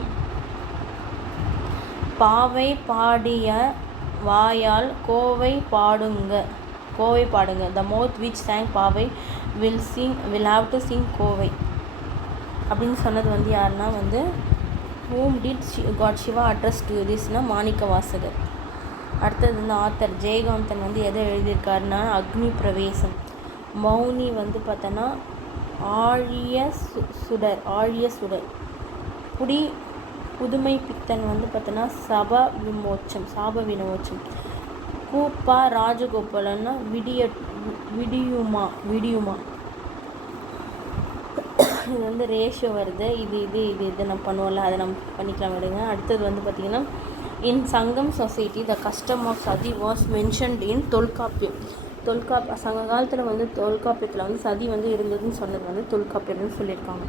பாவை பாடிய வாயால் கோவை பாடுங்க. த மவுத் விச் சாங் பாவை will have to Singh Kovai அப்படின்னு சொன்னது வந்து யாருன்னா வந்து whom did God Shiva address to this-னா Manikka Vasagar. அடுத்தது வந்து ஆத்தர் ஜெயகாந்தன் வந்து எதை எழுதியிருக்காருன்னா அக்னி பிரவேசம். மௌனி வந்து பார்த்தோன்னா ஆழிய சுடர். புதுமை பித்தன் வந்து பார்த்தோன்னா சாப விமோச்சம். கூப்பா ராஜகோபாலன்னா விடியுமா. இது வந்து ரேஷியோ வருது. இது நம்ம பண்ணுவோம்ல, அதை நம்ம பண்ணிக்கலாம் விடுங்க. அடுத்தது வந்து பார்த்திங்கன்னா இன் சங்கம் சொசைட்டி த கஸ்டம் ஆஃப் சதி வாஸ் மென்ஷன்ட் இன் தொல்காப்பியம். சங்க காலத்தில் வந்து தொல்காப்பியத்தில் வந்து சதி வந்து இருந்ததுன்னு சொன்னது வந்து தொல்காப்பியம்னு சொல்லியிருக்காங்க.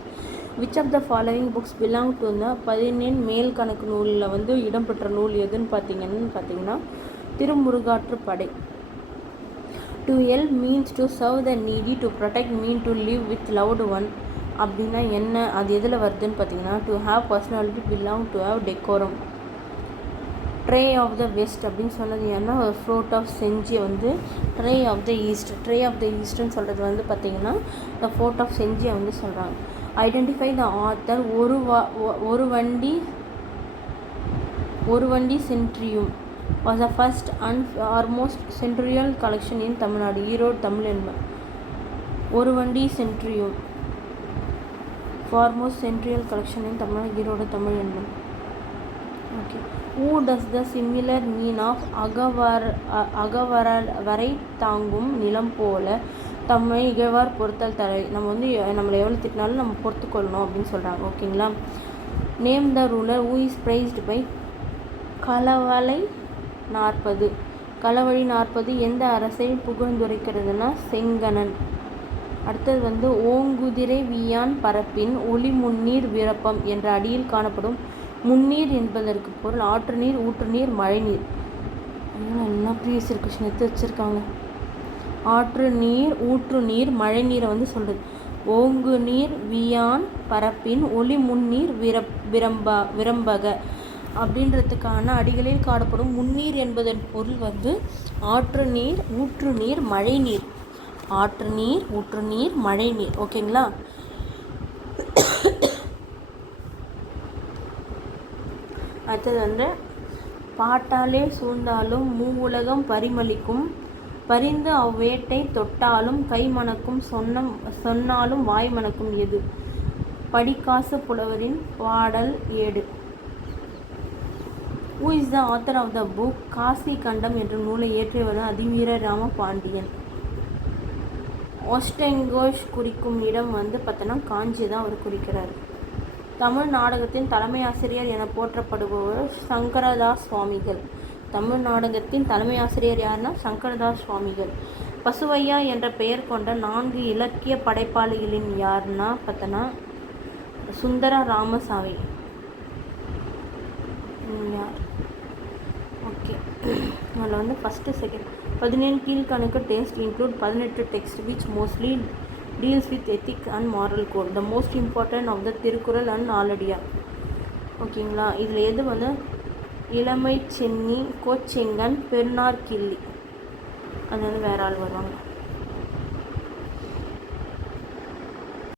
Which of the following books belong to the 14 மேல் கணக்கு நூலில் வந்து இடம்பெற்ற நூல் எதுன்னு பார்த்தீங்கன்னா Thirumurugatruppadai. To help means to serve the needy, to protect mean to live with loved one அப்படின்னா என்ன, அது எதில் வருதுன்னு பார்த்தீங்கன்னா to have personality, belong to have decorum. Tray of the west அப்படின்னு சொன்னது ஏன்னா ஃப்ரூட் ஆஃப் செஞ்சி வந்து ட்ரே ஆஃப் த ஈஸ்ட்னு சொல்கிறது வந்து பார்த்திங்கன்னா த ஃபோர்ட் ஆஃப் செஞ்சியை வந்து சொல்கிறாங்க. Identify the author. ஒரு வண்டி சென்ட்ரியும் was the first and foremost centurial collection in Tamil Nadu. Erode Tamil என்பது. ஒரு வண்டி சென்ட்ரியும் foremost centurial collection in Tamil Nadu. Erode Tamil என்பது. Okay. who does the similar mean of அகவரை தாங்கும் நிலம் போல தம்மை இகழ்வார் பொறுத்தல் தலை. நம்ம வந்து நம்மளை எவ்வளோ திட்டினாலும் நம்ம பொறுத்துக்கொள்ளணும் அப்படின்னு சொல்கிறாங்க. ஓகேங்களா. Name the ruler who is praised by Kalavazhi 40. Kalavazhi 40 எந்த அரசை புகழ்ந்துரைக்கிறதுனா செங்கணன். அடுத்தது ஓங்குதிரை வீயான் பரப்பின் ஒளி முன்னீர் விரப்பம் என்ற அடியில் காணப்படும் முன்னீர் என்பதற்கு பொருள் ஆற்று நீர், ஊற்று நீர், மழை நீர். எல்லாம் ப்ரீவியஸ் இயர் கொஸ்டின் எடுத்து வச்சுருக்காங்க. ஆற்று நீர், ஊற்று நீர், மழை நீரை சொல்லுது. ஓங்கு நீர் வீயான் பரப்பின் ஒளி முன்னீர் விரம்பக அப்படின்றதுக்கான அடிகளில் காணப்படும் முன்னீர் என்பதன் பொருள் ஆற்று நீர், ஊற்று நீர், மழை நீர். ஆற்று நீர், ஊற்று நீர், மழை நீர். ஓகேங்களா? அடுத்தது பாட்டாலே சூழ்ந்தாலும் மூவுலகம் பரிமளிக்கும், பரிந்து அவ்வேட்டை தொட்டாலும் கை மணக்கும், சொன்னாலும் வாய் மணக்கும் எது? படிக்காசு புலவரின் பாடல் 7. Who is the author of the book Kashi கண்டம் என்ற நூலை இயற்றியவர் அதிவீர ராம பாண்டியன். ஒஸ்டெங்கோஷ் குறிக்கும் இடம் பார்த்தோன்னா காஞ்சி தான் அவர் குறிக்கிறார். தமிழ் நாடகத்தின் தலைமை ஆசிரியர் என போற்றப்படுபவர் சங்கரதாஸ் சுவாமிகள். தமிழ் நாடகத்தின் தலைமை ஆசிரியர் யாருன்னா சங்கரதாஸ் சுவாமிகள். பசுவையா என்ற பெயர் கொண்ட 4 இலக்கிய படைப்பாளிகளின் யாருன்னா பார்த்தோன்னா சுந்தர ராமசாமி. யார்? ஓகே, அதில் ஃபஸ்ட்டு செகண்ட் 17 கீழ்கணக்கு text include 18 text which mostly deals with ethics and moral code. The most important of the Thirukkural and Naladiyar. ஓகேங்களா? இதில் எது இளமை சென்னி, கோச்செங்கன், பெருநார் கிள்ளி, அது வேற ஆள் வருவாங்க.